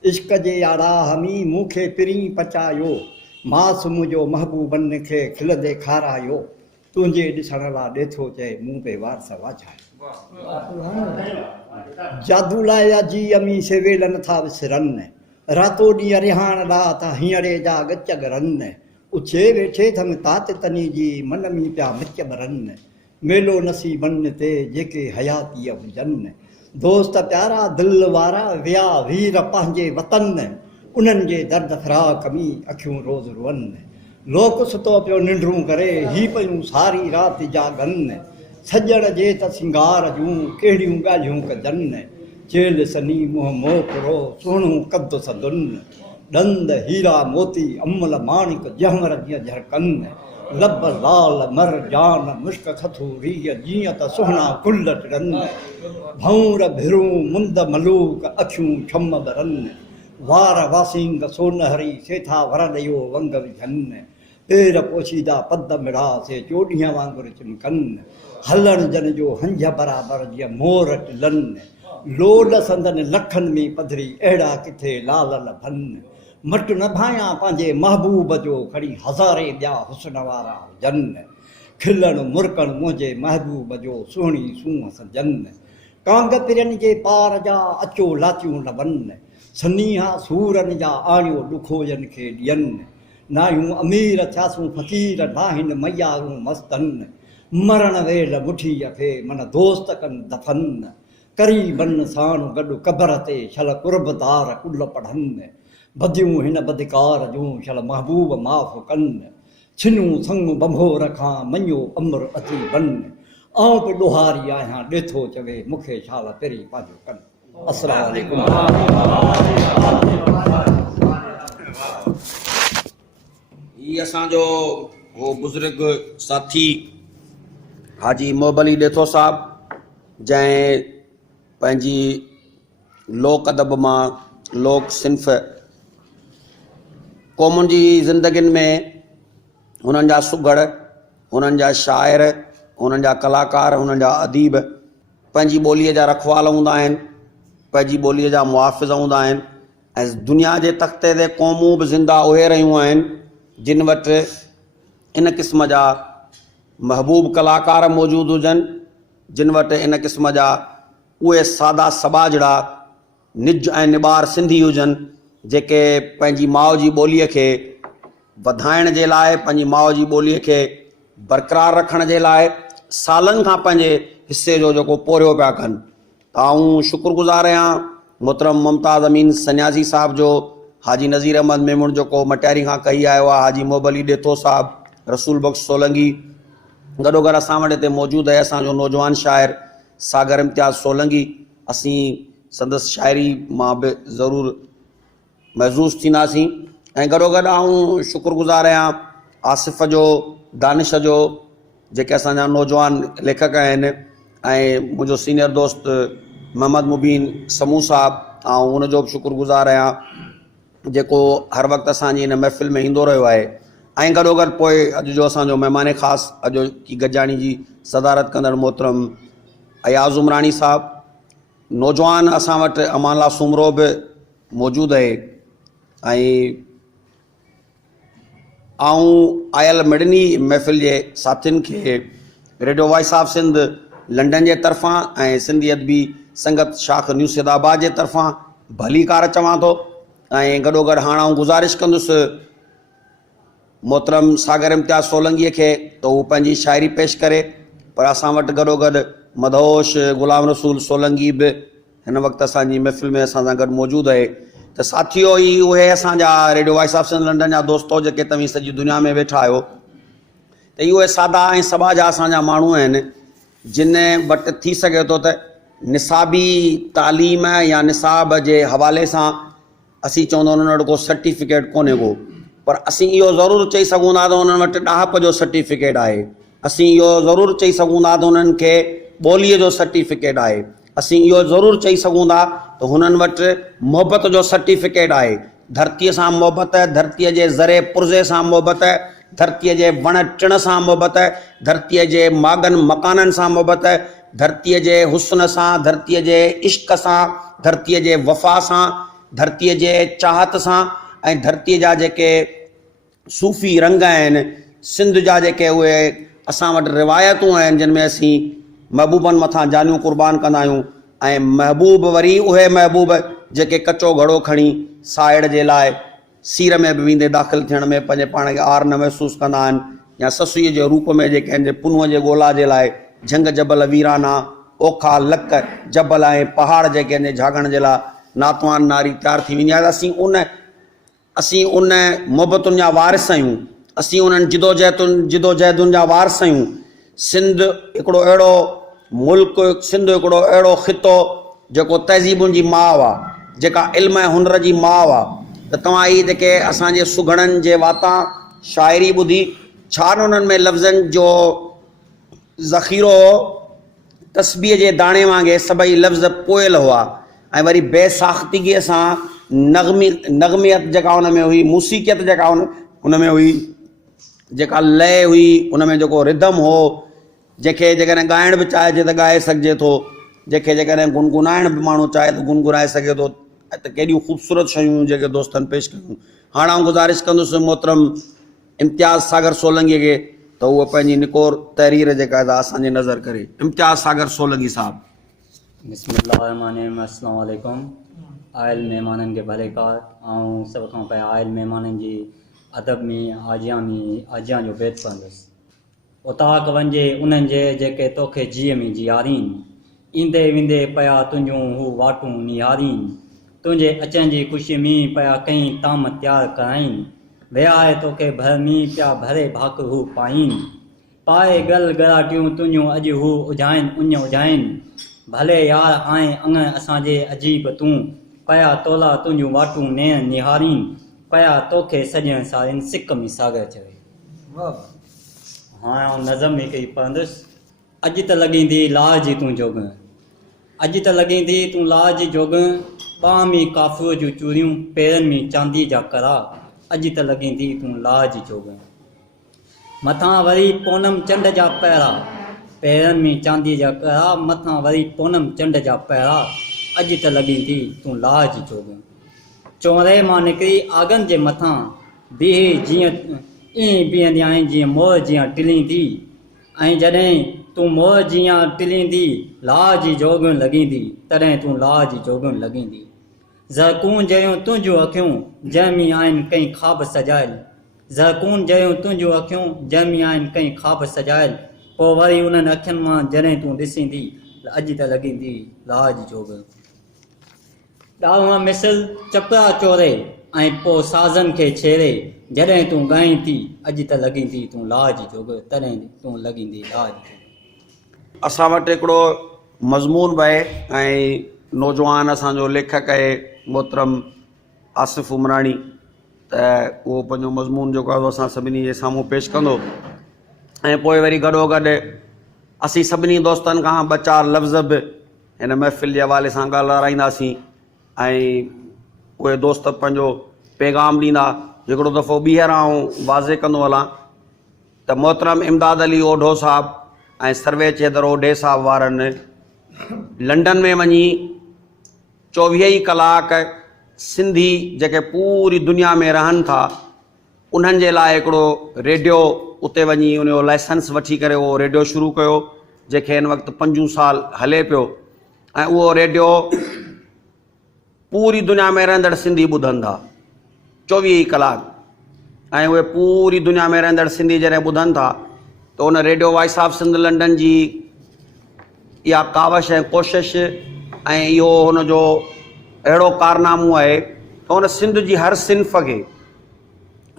इश्क जे यारा हमी मूंखे पिरी पचायो मास मुंहिंजो महबूबनि खे खिलंदे खारायो तुंहिंजे ॾिसण लाइ ॾेथो चए मूं पे वारस वाछायो जादू लाया जी अमी सेवेल नथा विसरनि रातो ॾींहुं रिहाण ला त हींअरे जा गच गरनि उछे वेठे थम तात तनी जी मन में पिया मिच भरनि मेलो नसीबनि ते जेके हयातीअ हुजनि दोस्त प्यारा दिल वारा विया वीर पंहिंजे वतन उन्हनि जे दर्द फिराक में अखियूं रोज़ रुअनि लोक सुतो पियो निंडरूं करे ही पियूं सारी राति जागनि सॼण जे त सिंगार जूं कहिड़ियूं ॻाल्हियूं कजनि चेल सनी मुंहुं मोकिरो सुहिणो कद सदुनि ॾंद हीरा मोती अमल माणिक जहमर जीअं झरकनि लब लाल मर जान मुश्क खथूरीअ जीअं त सुहिणा गुल टिड़नि भौर भिरूं मुंद मलूक अखियूं छम बरनि वार वासींग सोनहरी सेठा वर ॾियो वंग विझनि पेर पोशीदा पद मिड़ा से चोॾीअ वांगुरु चिमकनि हलण जन जो हंज बराबरि जीअं मोर टिलनि लोड संदन लखनि में पधरी अहिड़ा किथे लाल लभनि मट न भायां पंहिंजे महबूब जो खड़ी हज़ारे ॿिया हुस्न वारा हुजनि खिलण मुरकण मुंहिंजे महबूब जो सुहिणी सूंहं सजनि कांग पिरनि जे पार जा अचो लाचियूं लवनि सनीहा सूरनि जा आणियो ॾुखोजनि खे ॾियनि नाहियूं अमीर थियासूं फ़क़ीर नाहिनि मैयारूं मस्तनि मरण वेल मुठीअ खे मन दोस्त कनि दफ़न करीबन साण गॾु कबर ते छल कुर्बदार कुल पढ़नि बदियूं हिन बदिकार जूं छल महबूब माफ़ कनि छिनूं संग बंभोर खां मञो अमर अची वञ आऊं बि ॾोहारी आहियां ॾेथो चवे मूंखे छाल पहिरीं पंहिंजो कनि। अस्सलाम वालेकुम। ही असांजो वो बुज़ुर्ग साथी हाजी मोहबली ॾेथो साहिब जंहिं पंहिंजी लोक अदब मां लोक सिंफ़ क़ौमुनि जी ज़िंदगियुनि में हुननि जा सुगड़ हुननि जा शाइर हुननि जा कलाकार हुननि जा अदीब पंहिंजी ॿोलीअ जा रखवाल हूंदा आहिनि पंहिंजी ॿोलीअ जा मुहाफ़िज़ हूंदा आहिनि ऐं दुनिया जे तख़्ते ते क़ौमूं बि ज़िंदा उहे रहियूं आहिनि जिन वटि इन क़िस्म जा महबूब कलाकार मौजूदु हुजनि जिन वटि इन क़िस्म जा उहे सादा सबाजड़ा निज ऐं निबार सिंधी हुजनि जेके पंहिंजी माउ जी ॿोलीअ खे वधाइण जे लाइ पंहिंजी माउ जी ॿोलीअ खे बरक़रार रखण जे लाइ सालनि खां पंहिंजे हिसे जो जेको पोरियो पिया कनि त आऊं शुक्रगुज़ार आहियां मोहतरम मुमताज़ अमीन सन्यासी साहिब जो हाजी नज़ीर अहमद मेमुण जेको मटियारी खां कही आयो आहे हाजी मोहबली ॾेथो साहिब रसूल बख़्श सोलंगी गॾोगॾु असां वटि हिते मौजूदु आहे असांजो नौजवान शाइर सागर इम्तियाज़ सोलंगी असीं संदसि शाइरी मां बि ज़रूरु महज़ूज़ थींदासीं ऐं गॾोगॾु आऊं शुक्रगुज़ार आहियां आसिफ़ जो दानिश जो जेके असांजा नौजवान लेखक आहिनि ऐं मुंहिंजो सीनियर दोस्त मोहम्मद मुबीन समूह साहिबु ऐं हुनजो बि शुक्रगुज़ार आहियां जेको हर वक़्तु असांजी हिन महफ़िल में ईंदो रहियो आहे ऐं गॾोगॾु पोइ अॼु जो असांजो महिमान ख़ासि अॼु की गजाणी जी सदारत कंदड़ मोहतरम अयाज़ उमरानी साहिबु नौजवान असां वटि अमानला सुमरो बि मौजूदु आहे ऐं आऊं आयल मिड़नी महफ़िल जे साथियुनि खे radio voice of Sindh London जे तरफ़ां ऐं सिंधी अदबी संगत शाख न्यू सैदाबाद जे तरफ़ां भली कार चवां थो। ऐं गॾोगॾु हाणे आउं गुज़ारिश कंदुसि मोहतरम सागर इम्तियाज़ सोलंकीअ खे त हू पंहिंजी शाइरी पेश करे, पर असां वटि गॾोगॾु मदहोश ग़ुलाम रसूल सोलंकी बि हिन वक़्तु असांजी महफ़िल में असां सां गॾु मौजूदु आहे। त साथियो, ई उहे असांजा radio voice of Sindh London जा दोस्तो जेके तव्हीं सॼी दुनिया में वेठा आहियो, त इहे सादा ऐं सभा जा असांजा माण्हू आहिनि जिन वटि थी सघे थो त निसाबी तालीम या निसाब जे हवाले सां असीं चवंदा उन्हनि वटि को सर्टिफिकेट कोन्हे को, पर असीं इहो ज़रूरु चई सघूं था त उन्हनि वटि ॾाहप जो सर्टिफिकेट आहे। असीं इहो ज़रूरु चई सघूं था त उन्हनि खे ॿोलीअ जो सर्टिफिकेट आहे। असीं इहो ज़रूरु चई सघूं था त हुननि वटि मोहबत जो सर्टिफिकेट आहे। धरतीअ सां मोहबत, धरतीअ जे ज़रे पुर्ज़े सां मोहबत, धरतीअ जे वण टिण सां मोहबत, धरतीअ जे मागनि मकाननि सां मोहबत, धरतीअ जे हुस्न सां, धरतीअ जे इश्क सां, धरतीअ जे वफ़ा सां, धरतीअ जे चाहत सां ऐं धरतीअ जा जेके सूफ़ी रंग आहिनि, सिंध जा जेके उहे असां वटि रिवायतूं आहिनि जिन में असीं महबूबनि मथां जानियूं कुर्बान कंदा आहियूं। ऐं महबूब वरी उहे महबूब जेके कचो घड़ो खणी साइड़ जे लाइ सीर में बि वेंदे दाख़िल थियण में पंहिंजे पाण खे आर न महसूसु कंदा आहिनि, या ससुईअ जे रूप में जेके आहिनि पुनुअ जे ॻोल्हा जे लाइ झंग जबल वीराना ओखा लक जबल ऐं पहाड़ जेके आहिनि झागण जे लाइ नातवान नारी तयारु थी वेंदी आहे। असीं उन मोहबतुनि जा वारिस आहियूं, असीं उन्हनि जिदोजहदुनि जा वारिस आहियूं। सिंध हिकिड़ो अहिड़ो मुल्क, सिंध हिकिड़ो अहिड़ो ख़ितो जेको तहज़ीबुनि जी माउ आहे, जेका इल्म ऐं हुनर जी माउ आहे। त तव्हां इहे जेके असांजे सुघड़नि जे वातां शाइरी ॿुधी, छा न उन्हनि में लफ़्ज़नि जो ज़ख़ीरो हो, तस्बीह जे दाणे वांगुरु सभई लफ़्ज़ पोयल हुआ, ऐं वरी बेसाख़्तिगीअ सां नग़मियत जेका हुन में हुई, मूसीक़ियत जेका हुन में हुई, जेका लय हुई, हुन में जेको रिदम हो, जंहिंखे जेकॾहिं ॻाइण बि चाहे त ॻाए सघिजे थो, जंहिंखे जेकॾहिं गुनगुनाइण बि माण्हू चाहे त गुनगुनाए सघे थो। त केॾियूं ख़ूबसूरत शयूं जेके दोस्तनि पेश कयूं। हाणे आउं गुज़ारिश कंदुसि मोहतरम इम्तियाज़ सागर सोलंकीअ खे त उहो पंहिंजी निकोर तहरीर जेका आहे असांजी नज़र करे। इम्तियाज़ सागर सोलंकी साहब। बिस्मिल्लाहिर्रहमानिर्रहीम। अस्सलामु अलैकुम। आयल महिमाननि खे भलेकार। ऐं सभ खां पहिरियों आयल महिमाननि जी अदब में आजियां जो बैत पढ़ंदुसि। उताक वञे उन्हनि जे जेके तोखे जीअ में जियारीन, ईंदे वेंदे पिया तुंहिंजूं हू वाटूं निहारीन, तुंहिंजे अचनि जी ख़ुशी में पिया कई ताम तयारु कराइनि, विहाए तोखे भर में पिया भरे भाक हू पाइनि, पाए गल गराटियूं तुंहिंजूं अॼु हू उजाइनि उञ उजाइनि, भले यार आए अंग असांजे अजीब तूं, पिया तोला तुंहिंजूं वाटूं नेण निहारीन, पिया तोखे सॼण सारिन सिक में सागर चवे। हाणे आउं नज़म हिकु ई पढ़ंदुसि। अॼु त लॻींदी लाज तूं जोग, अॼु त लॻींदी तूं लाज जोग, ॿाह में काफ़ियो जूं चूड़ियूं, पेरनि में चांदी जा करा, अॼु त लॻींदी तूं लाज जोग। मथां वरी पूनम चंड जा पहिरा, पेरनि में चांदी जा करा, मथां वरी पूनम चंड जा पहिरा, अॼु त लॻींदी तूं लाज जोग। चौरे मां निकिरी आगन जे मथां बीहे जीअं ईअं बीहंदी आहीं जीअं मोर जीअं टिलींदी, ऐं जॾहिं तूं मोर जीअं टिलींदी लाज जोगन लॻींदी, तॾहिं तूं लाज जोगन लॻींदी। ज़रकून जहिड़ियूं तुंहिंजूं अखियूं जंहिंमें आहिनि कई ख़्वाब सजायल, ज़रकून जहिड़ियूं तुंहिंजूं अखियूं जंहिंमें आहिनि कई ख़्वाब सजायल, पोइ वरी उन्हनि अखियुनि मां जॾहिं तूं ॾिसींदी अॼु त लॻींदी लाज जोग। ॾाऊं मिसल चपरा चोरे ऐं पोइ साज़नि खे छेड़े, जॾहिं तूं ॻाईं थी अॼु त लॻींदी तूं लाज जोग, तॾहिं तूं लॻींदी लाज जोग। असां वटि हिकिड़ो मज़मून बि आहे ऐं नौजवान असांजो लेखक आहे मोहतरम आसिफ़ उमराणी, त उहो पंहिंजो मज़मून जेको आहे असां सभिनी जे साम्हूं पेश कंदो, ऐं पोइ वरी गॾोगॾु असीं सभिनी दोस्तनि खां ॿ चारि लफ़्ज़ बि हिन महफ़िल जे हवाले सां ॻाल्हाईंदासीं, ऐं उहे दोस्त पंहिंजो पैगाम ॾींदा। हिकिड़ो दफ़ो ॿीहर आउं वाज़े कंदो हलां त मोहतरम इमदाद अली ओढो साहब ऐं सर्वे चेदर ओढे साहब वारनि लंडन में वञी 24 कलाक सिंधी जेके पूरी दुनिया में रहनि था उन्हनि जे लाइ हिकिड़ो रेडियो उते वञी उनजो लाइसेंस वठी करे उहो रेडियो शुरू कयो जंहिंखे हिन वक़्तु 5 साल हले पियो ऐं उहो रेडियो पूरी दुनिया में रहंदड़ सिंधी ॿुधनि था 24 कलाक ऐं उहे पूरी दुनिया में रहंदड़ सिंधी जॾहिं ॿुधनि था त उन radio voice of Sindh London जी इहा कावश ऐं कोशिशि ऐं इहो हुनजो अहिड़ो कारनामो आहे त हुन सिंध जी हर सिंफ़ खे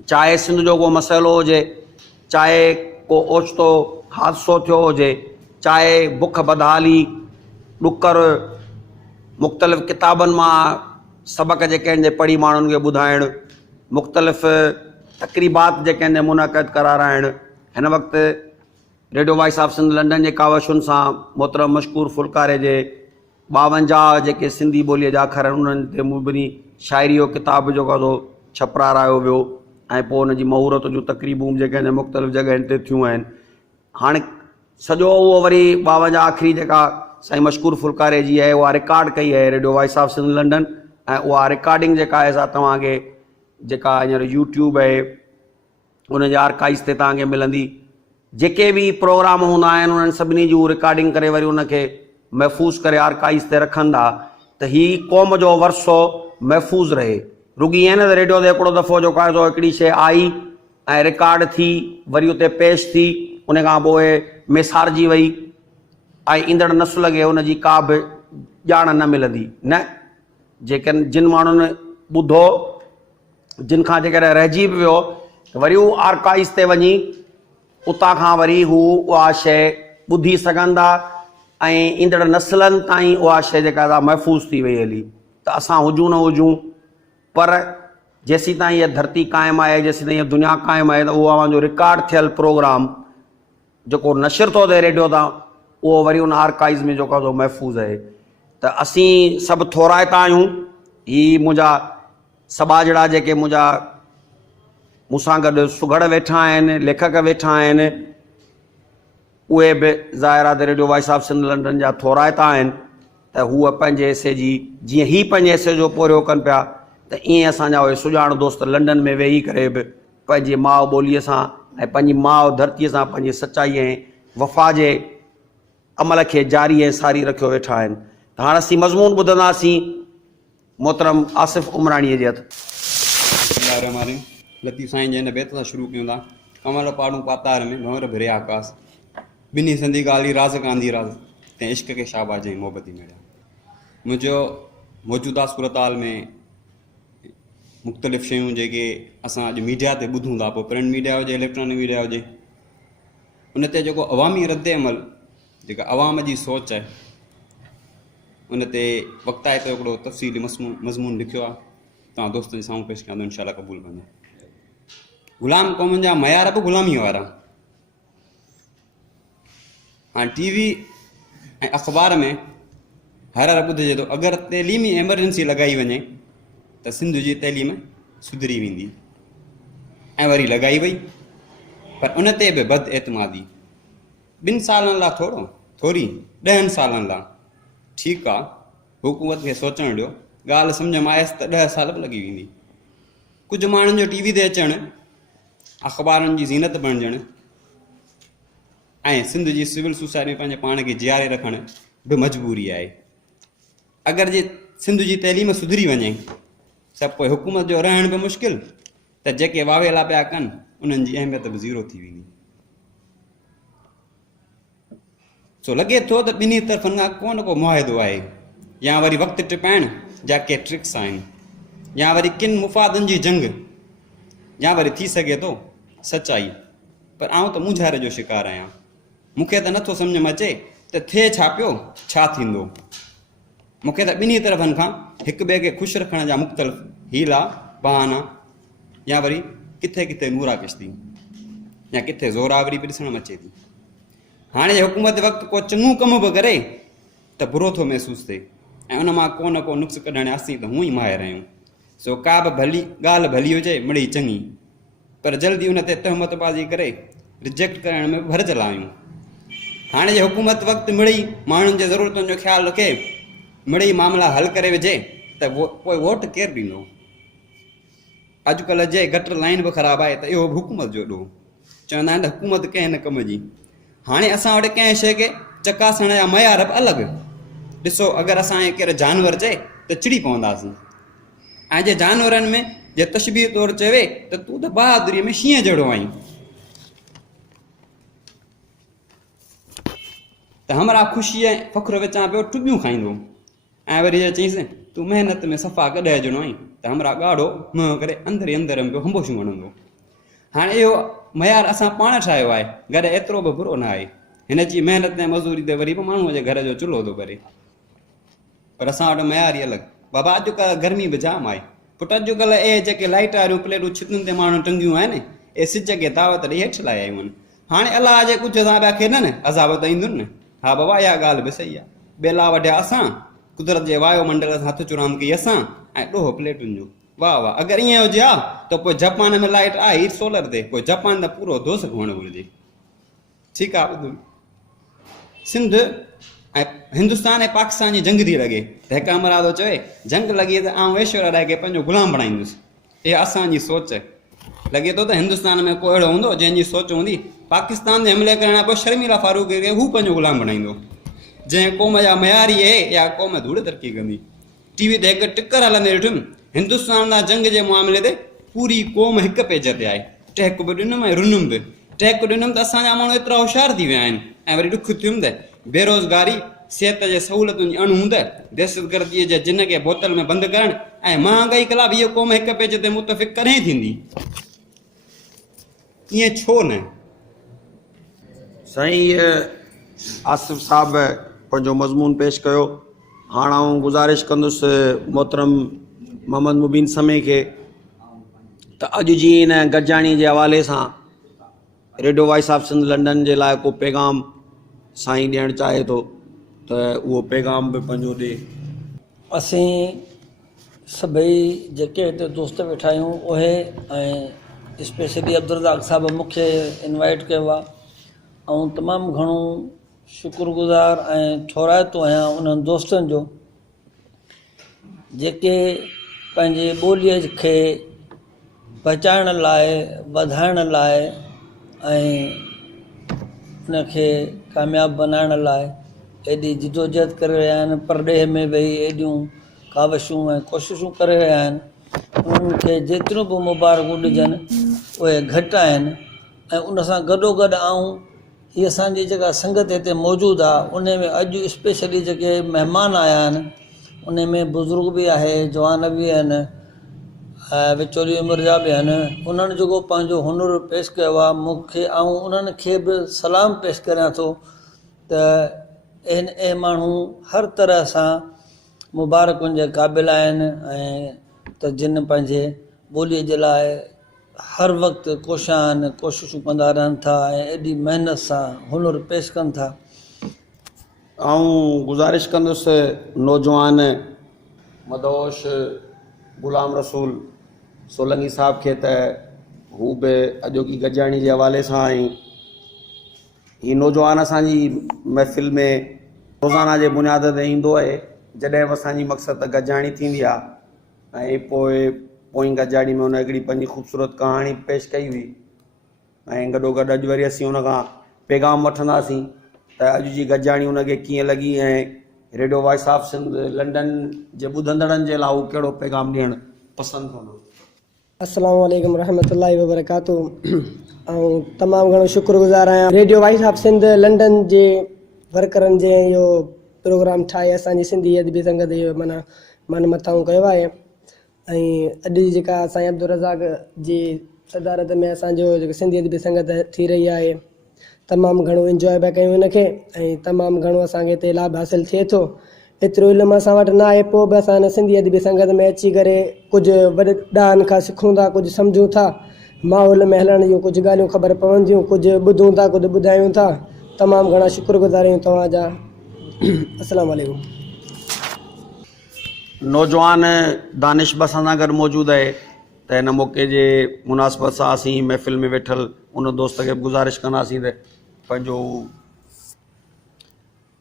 चाहे सिंध जो को मसइलो हुजे चाहे को ओचितो हादसो थियो हुजे चाहे बुख बदहाली ॾुकर मुख़्तलिफ़ किताबनि मां सबक़ जेके आहिनि पढ़ी माण्हुनि खे ॿुधाइणु मुख़्तलिफ़ तक़रीबात जेके आहिनि मुनक़द कराराइणु हिन वक़्तु radio voice of Sindh London जे कावशुनि सां मोहतरम मशकूर फुलकारे जे 52 जेके सिंधी ॿोलीअ जा अखर आहिनि उन्हनि ते मुबनी शाइरी जो किताब जेको आहे छपरारायो वियो ऐं पोइ हुनजी महूरत जूं तक़रीबूं जेके आहिनि मुख़्तलिफ़ जॻहियुनि ते थियूं आहिनि। हाणे सॼो उहो वरी 52 आख़िरी जेका साईं मशकूर फुलकारे जी आहे उहा रिकॉर्ड कई आहे radio voice of Sindh London ऐं उहा रिकॉर्डिंग जेका आहे सा तव्हांखे जेका हींअर यूट्यूब आहे उनजे आर्काइव्स ते तव्हांखे मिलंदी। जेके बि प्रोग्राम हूंदा आहिनि उन्हनि सभिनी जूं रिकॉर्डिंग करे वरी उनखे महफ़ूज़ करे आर्काइव्स ते रखंदा त हीअ क़ौम जो वरसो महफ़ूज़ रहे। रुॻी ईअं न त रेडियो ते हिकिड़ो दफ़ो जेको आहे हिकिड़ी शइ आई ऐं रिकॉर्ड थी वरी उते पेश थी उन खां पोइ मिसारजी वई ऐं ईंदड़ नस्ल खे उनजी का बि ॼाण न मिलंदी न। जेके जिन माण्हुनि ॿुधो जिन खां जेकॾहिं रहिजी बि वियो त वरी हू आर्काइव्स ते वञी उतां खां वरी हू उहा शइ ॿुधी सघंदा ऐं ईंदड़ नस्लनि ताईं उहा शइ जेका आहे महफ़ूज़ थी वई हली। त असां हुजूं न हुजूं पर जेसीं ताईं इहा धरती क़ाइमु आहे जेसीं ताईं इहा दुनिया क़ाइमु आहे त उहो अवांजो रिकॉर्ड थियल प्रोग्राम जेको नशर थो थिए रेडियो तां उहो वरी उन आर्काइव्स में जेको आहे महफ़ूज़ आहे। त असीं सभु थोराइता आहियूं। ही मुंहिंजा सबाजड़ा जेके मुंहिंजा मूंसां गॾु सुघड़ वेठा आहिनि लेखक वेठा आहिनि उहे बि ज़ाहिर आहे त radio voice of Sindh London जा थोराइता आहिनि त हूअ पंहिंजे हिसे जी जीअं ही पंहिंजे हिसे जो पूरो कनि पिया त ईअं असांजा उहे सुञाण दोस्त लंडन में वेही करे बि पंहिंजी माउ ॿोलीअ सां ऐं पंहिंजी माउ धरतीअ सां पंहिंजी सचाई ऐं वफ़ा जे अमल खे जारी ऐं सारी रखियो वेठा आहिनि। त हाणे असीं मज़मून ॿुधंदासीं मोहतरम आसिफ़ उमराणीअ जे हथ। लतीफ़ साईं जंहिं बैत सां शुरू कयूं था कमल पाड़ू पातार में भंवर भिरे आकाश ॿिन्ही सिंधी ॻाल्हि राज़ कांदी राज़ तंहिं इश्क खे शाबाश ऐं मोहबती मेड़िया। मुंहिंजो मौजूदा सूरताल में मुख़्तलिफ़ शयूं जेके असां अॼु मीडिया ते ॿुधूं था पोइ प्रिंट मीडिया हुजे इलेक्ट्रॉनिक मीडिया हुजे उन ते जेको अवामी रद्द अमल जेका अवाम जी सोच आहे उन ते वक़्ताए ते हिकिड़ो तफ़सीली मज़मून लिखियो आहे तव्हां दोस्तनि जे साम्हूं पेश कंदो इंशाअल्लाह क़बूल कंदो। ग़ुलाम क़ौमुनि जा मयार बि ग़ुलामी वारा। हाणे टीवी ऐं अख़बार में हर ॿुधिजे थो अगरि तइलीमी एमरजेंसी लॻाई वञे त सिंध जी तइलीम सुधरी वेंदी ऐं वरी लॻाई वई पर उन ते बि बद एतमादी 2 सालनि लाइ थोरी 10 सालनि लाइ ठीकु आहे हुकूमत खे सोचणु ॾियो ॻाल्हि सम्झ में आयसि त 10 साल बि लॻी वेंदी। कुझु माण्हुनि जो टीवी ते अचणु अख़बारनि जी ज़ीनत बणिजणु ऐं सिंध जी सिविल सोसाइटी में पंहिंजे पाण खे जीआरे रखणु बि मजबूरी आहे। अगरि जे सिंध जी तइलीम सुधरी वञे त पोइ हुकूमत जो रहण बि मुश्किल त जेके वावेला पिया कनि उन्हनि जी अहमियत बि ज़ीरो थी वेंदी। सो लॻे थो त ॿिन्ही तरफ़नि खां को न को मुआहिदो आहे या वरी वक़्तु टिपाइण जा के ट्रिक्स आहिनि या वरी किन मुफ़ादनि जी जंग या वरी थी सघे थो सचाई। पर आउं त मुंझारे जो शिकार आहियां। मूंखे त नथो सम्झ में अचे त थिए छा पियो छा थींदो। मूंखे त ॿिन्ही तरफ़नि खां हिक ॿिए खे ख़ुशि रखण जा मुख़्तलिफ़ हीला बहाना या वरी किथे किथे नूरा किश्ती या किथे ज़ोरावरी बि ॾिसण में अचे थी। हाणे जे हुकूमत वक़्तु को चङो कमु बि करे त बुरो थो महसूसु थिए ऐं उन मां को न को नुक्स कढण असीं त हूअं ई माहिर आहियूं। सो का बि भली ॻाल्हि भली हुजे मिड़ी चङी पर जल्दी उन ते तहमतबाज़ी करे रिजेक्ट करण में भरिजल आहियूं। हाणे जे हुकूमत वक़्तु मिड़ी माण्हुनि जे ज़रूरतुनि जो ख़्यालु रखे मिड़ी मामला हल करे विझे त पोइ वोट केरु ॾींदो। अॼुकल्ह जे गटर लाइन बि ख़राबु आहे त इहो बि हुकूमत जो ॾोह। चवंदा आहिनि त हुकूमत कंहिं न कम जी। हाणे असां वटि कंहिं शइ खे चकासण जा मयार बि अलॻि। ॾिसो अगरि असांखे कहिड़ो जानवर चए त चिड़ी पवंदासीं, ऐं जे जानवरनि में जे तशबीह तौरु चवे त तूं त बहादुरीअ में शींहं जहिड़ो आहीं, त हमरा ख़ुशी ऐं फ़ख्रु विचां पियो टुॿियूं खाईंदो, ऐं वरी चईंसि तूं महिनत में सफ़ा कॾहिं ॼणो आहीं, त हमरा ॻाढ़ो मुंहुं करे अंदरि ई अंदरि में पियो हंबोशूं वणंदो। हाणे इहो मयार असां पाण ठाहियो आहे, घर एतिरो बि बुरो न आहे। हिन जी महिनत ऐं मज़दूरी ते वरी बि माण्हूअ जे घर जो चुल्हो थो करे, पर असां वटि मयार ई अलॻि। बाबा अॼुकल्ह गर्मी बि जाम आहे, पुटु अॼुकल्ह इहे जेके लाइट वारियूं प्लेटूं छितुनि ते माण्हू टंगियूं आहिनि, इहे सिज खे दावत ॾेई हेठि लाइ आयूं आहिनि। हाणे अलाह जे कुझु सां पिया खेॾनि, अज़ाब त ईंदुनि न। हा बाबा इहा ॻाल्हि बि सही आहे, बेला वढिया असां, कुदरत जे वायुमंडल सां हथु चुराम कई असां, ऐं ॾोहो प्लेटुनि जो। वाह वाह, अगरि ईअं हुजे हा त पोइ जापान में लाइट आई सोलर ते, पोइ जापान त पूरो दोस्त हुअणु घुरिजे। ठीकु आहे, ॿुधो सिंध ऐं हिंदुस्तान ऐं पाकिस्तान जी जंग थी लॻे त हिकु अमरादो चवे जंग लॻी त आउं ऐश्वर्या राय खे पंहिंजो ग़ुलाम बणाईंदुसि। इहा असांजी सोच आहे। लॻे थो त हिंदुस्तान में को अहिड़ो हूंदो जंहिंजी सोच हूंदी पाकिस्तान ते हमले करण खां पोइ शर्मिला फारूक खे हू पंहिंजो ग़ुलाम बणाईंदो। जंहिं क़ौम जा मयारी आहे या क़ौम धूड़ तरक़ी कंदी। टीवी ते हिकु टिकर हलंदे ॾिठुमि, हिंदुस्तान जा जंग जे मामले ते पूरी क़ौम हिकु पेज ते आहे। टहक बि ॾिनुमि ऐं रुनुमि बि। टहक ॾिनुमि त असांजा माण्हू एतिरा होशियार थी विया आहिनि, ऐं वरी ॾुख थियुमि त बेरोज़गारी, सिहत जे सहूलियतुनि जी अणहूंद, दहशतगर्दीअ जे जिन खे बोतल में बंदि करणु ऐं महांगाई कला बि इहा क़ौम हिकु पेज ते मुतफ़िक़ कॾहिं थींदी? ईअं छो न? साईं आसिफ़ साहब पंहिंजो मज़मून पेश कयो। हाणे आउं गुज़ारिश कंदुसि मोहतरम मोहम्मद मुबीन समे खे त अॼु जी इन गॾिजाणी जे हवाले सां radio voice of Sindh London जे लाइ को पैगाम साईं ॾियणु चाहे थो त उहो पैगाम बि पंहिंजो ॾे। असीं सभई जेके हिते दोस्त वेठा आहियूं उहे ऐं स्पेशली अब्दुरज़ाक साहब मूंखे इनवाइट कयो आहे, ऐं तमामु घणो शुक्रगुज़ार ऐं ठोराइतो आहियां उन्हनि दोस्तनि जो जेके पंहिंजे ॿोलीअ खे बचाइण लाइ, वधाइण लाइ ऐं उनखे कामयाबु बनाइण लाइ एॾी जिदोजहद करे रहिया आहिनि। परॾेह में वेही एॾियूं कावशूं ऐं कोशिशूं करे रहिया आहिनि। उन्हनि खे जेतिरियूं बि मुबारकूं ॾिजनि उहे घटि आहिनि। ऐं उन सां गॾोगॾु आऊं हीअ असांजी जेका संगत हिते मौजूदु आहे उन में अॼु स्पेशली जेके महिमान आया आहिनि उन में बुज़ुर्ग बि आहे, जवान बि आहिनि, विचोली उमिरि जा बि आहिनि। उन्हनि जेको पंहिंजो हुनुर पेश कयो आहे मूंखे, ऐं उन्हनि खे बि सलाम पेश करियां थो त इहे माण्हू हर तरह सां मुबारकुनि जे क़ाबिल आहिनि ऐं त जिन पंहिंजे ॿोलीअ जे लाइ हर वक़्तु कोशिशूं कंदा रहनि था ऐं एॾी महिनत सां हुनुर पेश कनि था। आऊं गुज़ारिश कंदुसि नौजवान मदोश ग़ुलाम रसूल सोलंगी साहब खे त हू बि अॼोकी गॾिजाणी जे हवाले सां ऐं हीउ नौजवान असांजी महफ़िल में रोज़ाना जे बुनियाद ते ईंदो आहे जॾहिं बि असांजी मक़सदु त गॾिजाणी थींदी आहे। ऐं पोइ गॾिजाणी में हुन हिकिड़ी पंहिंजी ख़ूबसूरत कहाणी पेश कई हुई ऐं गॾोगॾु अॼु वरी असीं हुनखां पैगाम वठंदासीं त अॼु जी गॾिजाणी हुनखे कीअं लॻी ऐं radio voice of Sindh London जे ॿुधंदड़नि जे लाइ हू कहिड़ो पैगाम ॾियणु पसंदि कंदो। अस्सलामु अलैकुम रहमतुल्लाहि व बरकातहू। ऐं तमामु घणो शुक्रगुज़ार आहियां radio voice of Sindh London जे वर्करनि जे इहो प्रोग्राम ठाहे असांजी सिंधी अदबी संगत इहो माना मन मथां कयो आहे। ऐं अॼु जी जेका असांजे अब्दुरज़ाक जी सदारत में असांजो जेको सिंधी अदबी संगत थी रही आहे तमामु घणो इंजॉय पिया कयूं हिनखे ऐं तमामु घणो असांखे हिते लाभ हासिलु थिए थो। एतिरो इल्मु असां वटि न आहे, पोइ बि असां हिन सिंधी अदबी संगत में अची करे कुझु वॾनि खां सिखूं था, कुझु सम्झूं था, माहौल में हलण जूं कुझु ॻाल्हियूं ख़बर पवंदियूं, कुझु ॿुधूं था, कुझु ॿुधायूं था। तमामु घणा शुक्रगुज़ार आहियूं तव्हांजा। अस्सलामु अलैकुम। नौजवान दानिश बि असां सां गॾु मौजूदु आहे त हिन मौक़े जे मुनासिबत सां असीं महफ़िल में वेठल उन दोस्त खे गुज़ारिश कंदासीं त पंहिंजो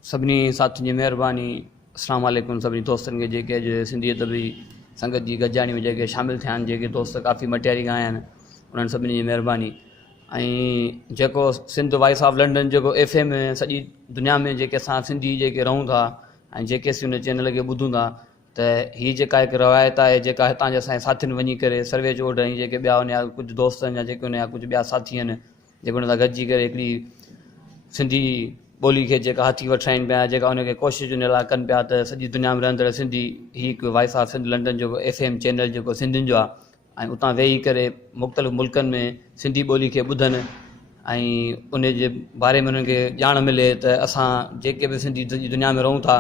सभिनी साथियुनि जी महिरबानी। अस्सलाम वालेकुम सभिनी दोस्तनि खे जेके अॼु सिंधी अदबी संगत जी गॾिजाणी में जेके शामिलु थिया आहिनि, जेके दोस्त काफ़ी मटियारी खां आया आहिनि, उन्हनि सभिनी जी महिरबानी। ऐं जेको सिंध वॉइस ऑफ लंडन जेको FM सॼी दुनिया में जेके असां सिंधी जेके रहूं था ऐं जेके हुन चैनल खे ॿुधूं था, त हीअ जेका हिकु रवायत आहे जेका हितां जे असांजे साथियुनि वञी करे सर्वे जोड़ ऐं जेके ॿिया हुनजा कुझु दोस्त आहिनि या जेके हुनजा कुझु ॿिया साथी आहिनि जेके हुन सां गॾिजी करे हिकिड़ी सिंधी ॿोली खे जेका हथी वठाइनि पिया, जेका हुनखे कोशिशि हुन लाइ कनि पिया, त सॼी दुनिया में रहंदड़ सिंधी हीअ हिकु वॉइस ऑफ सिंध लंडन जेको FM चैनल जेको सिंधियुनि जो आहे, ऐं उतां वेही करे मुख़्तलिफ़ मुल्कनि में सिंधी ॿोली खे ॿुधनि ऐं उन जे बारे में उन्हनि खे ॼाण मिले त असां जेके बि सिंधी दुनिया में रहूं था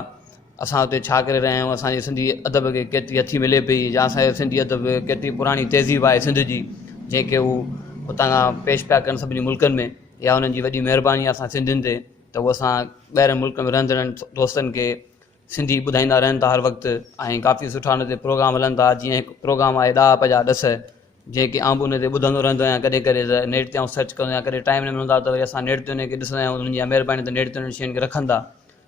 असां हुते छा करे रहिया आहियूं, असांजे सिंधी अदब खे केतिरी हथी मिले पई, या असांजे सिंधी अदब केतिरी पुराणी तहज़ीब आहे सिंध जी जंहिंखे हू हुतां खां पेश पिया कनि सभिनी मुल्कनि में, या हुननि जी वॾी महिरबानी आहे असां सिंधियुनि ते, त उहो असां ॿाहिरि मुल्क में रहंदड़नि दोस्तनि खे सिंधी ॿुधाईंदा रहनि था हर वक़्तु, ऐं काफ़ी सुठा हुन ते प्रोग्राम हलनि था। जीअं हिकु प्रोग्राम आहे ॾाह पंजाह ॾस, जेके आउं बि हुन ते ॿुधंदो रहंदो आहियां, कॾहिं कॾहिं त नेट ते सर्च कंदो आहियां, कॾहिं टाइम न मिलंदो आहे त वरी असां नेट ते हुनखे ॾिसंदा आहियूं, हुननि जी महिरबानी त नेट ते हुन शयुनि खे रखनि था,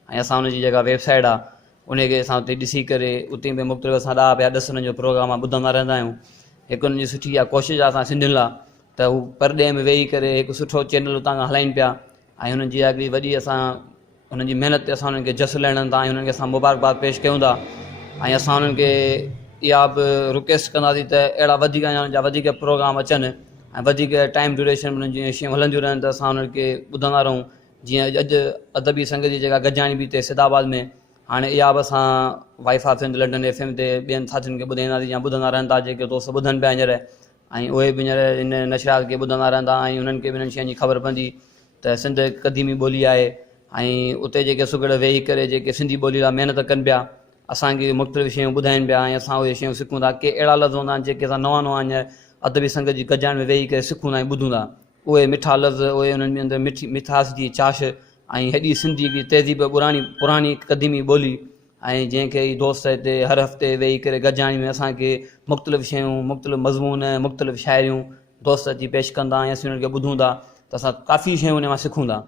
ऐं असां हुनजी जेका वेबसाइट आहे उनखे असां उते ॾिसी करे उते बि मुख़्तलिफ़ असां ॾाह पंजाह ॾस हुननि जो प्रोग्राम आहे ॿुधंदा रहंदा आहियूं। हिकु हुनजी सुठी इहा कोशिशि आहे असां सिंधियुनि लाइ त हू परॾे में वेही करे हिकु सुठो चैनल उतां खां हलाइनि पिया, ऐं हुननि जी हिकिड़ी वॾी असां हुननि जी महिनत ते असां हुननि खे जस लहणनि था ऐं हुननि खे असां मुबारकबाद पेश कयूं था, ऐं असां हुननि खे इहा बि रिक्वेस्ट कंदासीं त अहिड़ा वधीक या हुननि जा वधीक प्रोग्राम अचनि ऐं वधीक टाइम ड्यूरेशन हुननि जी शयूं हलंदियूं रहनि, त असां हुननि खे ॿुधंदा रहूं। जीअं अॼु अदबी संगत जी जेका गजाणी बि हिते सिदाबाद में, हाणे इहा बि असां voice of Sindh London FM ते ॿियनि साथियुनि खे ॿुधाईंदासीं या ॿुधंदा रहनि था, जेके दोस्त ॿुधनि पिया हींअर, ऐं उहे बि हींअर हिन नशरात खे ॿुधंदा रहंदा ऐं हुननि खे बि हिननि शयुनि जी ख़बर पवंदी त सिंध हिकु क़दीमी ॿोली आहे, ऐं उते जेके सुगड़ वेही करे जेके सिंधी ॿोली लाइ महिनत कनि पिया, असांखे मुख़्तलिफ़ शयूं ॿुधाइनि पिया, ऐं असां उहे शयूं सिखूं था। के अहिड़ा लफ़्ज़ हूंदा आहिनि जेके असां नवां नवां हींअर अदबी संगत जी गजाण में वेही करे सिखूं था ऐं ॿुधूं था, उहे मिठा लफ़्ज़, उहे उन्हनि जे अंदरि मिठी मिठास जी चाश, ऐं हेॾी सिंधी हिकिड़ी तहज़ीब पुराणी क़दीमी ॿोली, ऐं जंहिंखे ई दोस्त हिते हर हफ़्ते वेही करे गजाणी में असांखे मुख़्तलिफ़ शयूं, मुख़्तलिफ़ मज़मून, मुख़्तलिफ़ शाइरियूं दोस्त अची पेश कंदा ऐं असीं उन्हनि खे ॿुधूं था, त असां काफ़ी शयूं उन मां सिखूं था।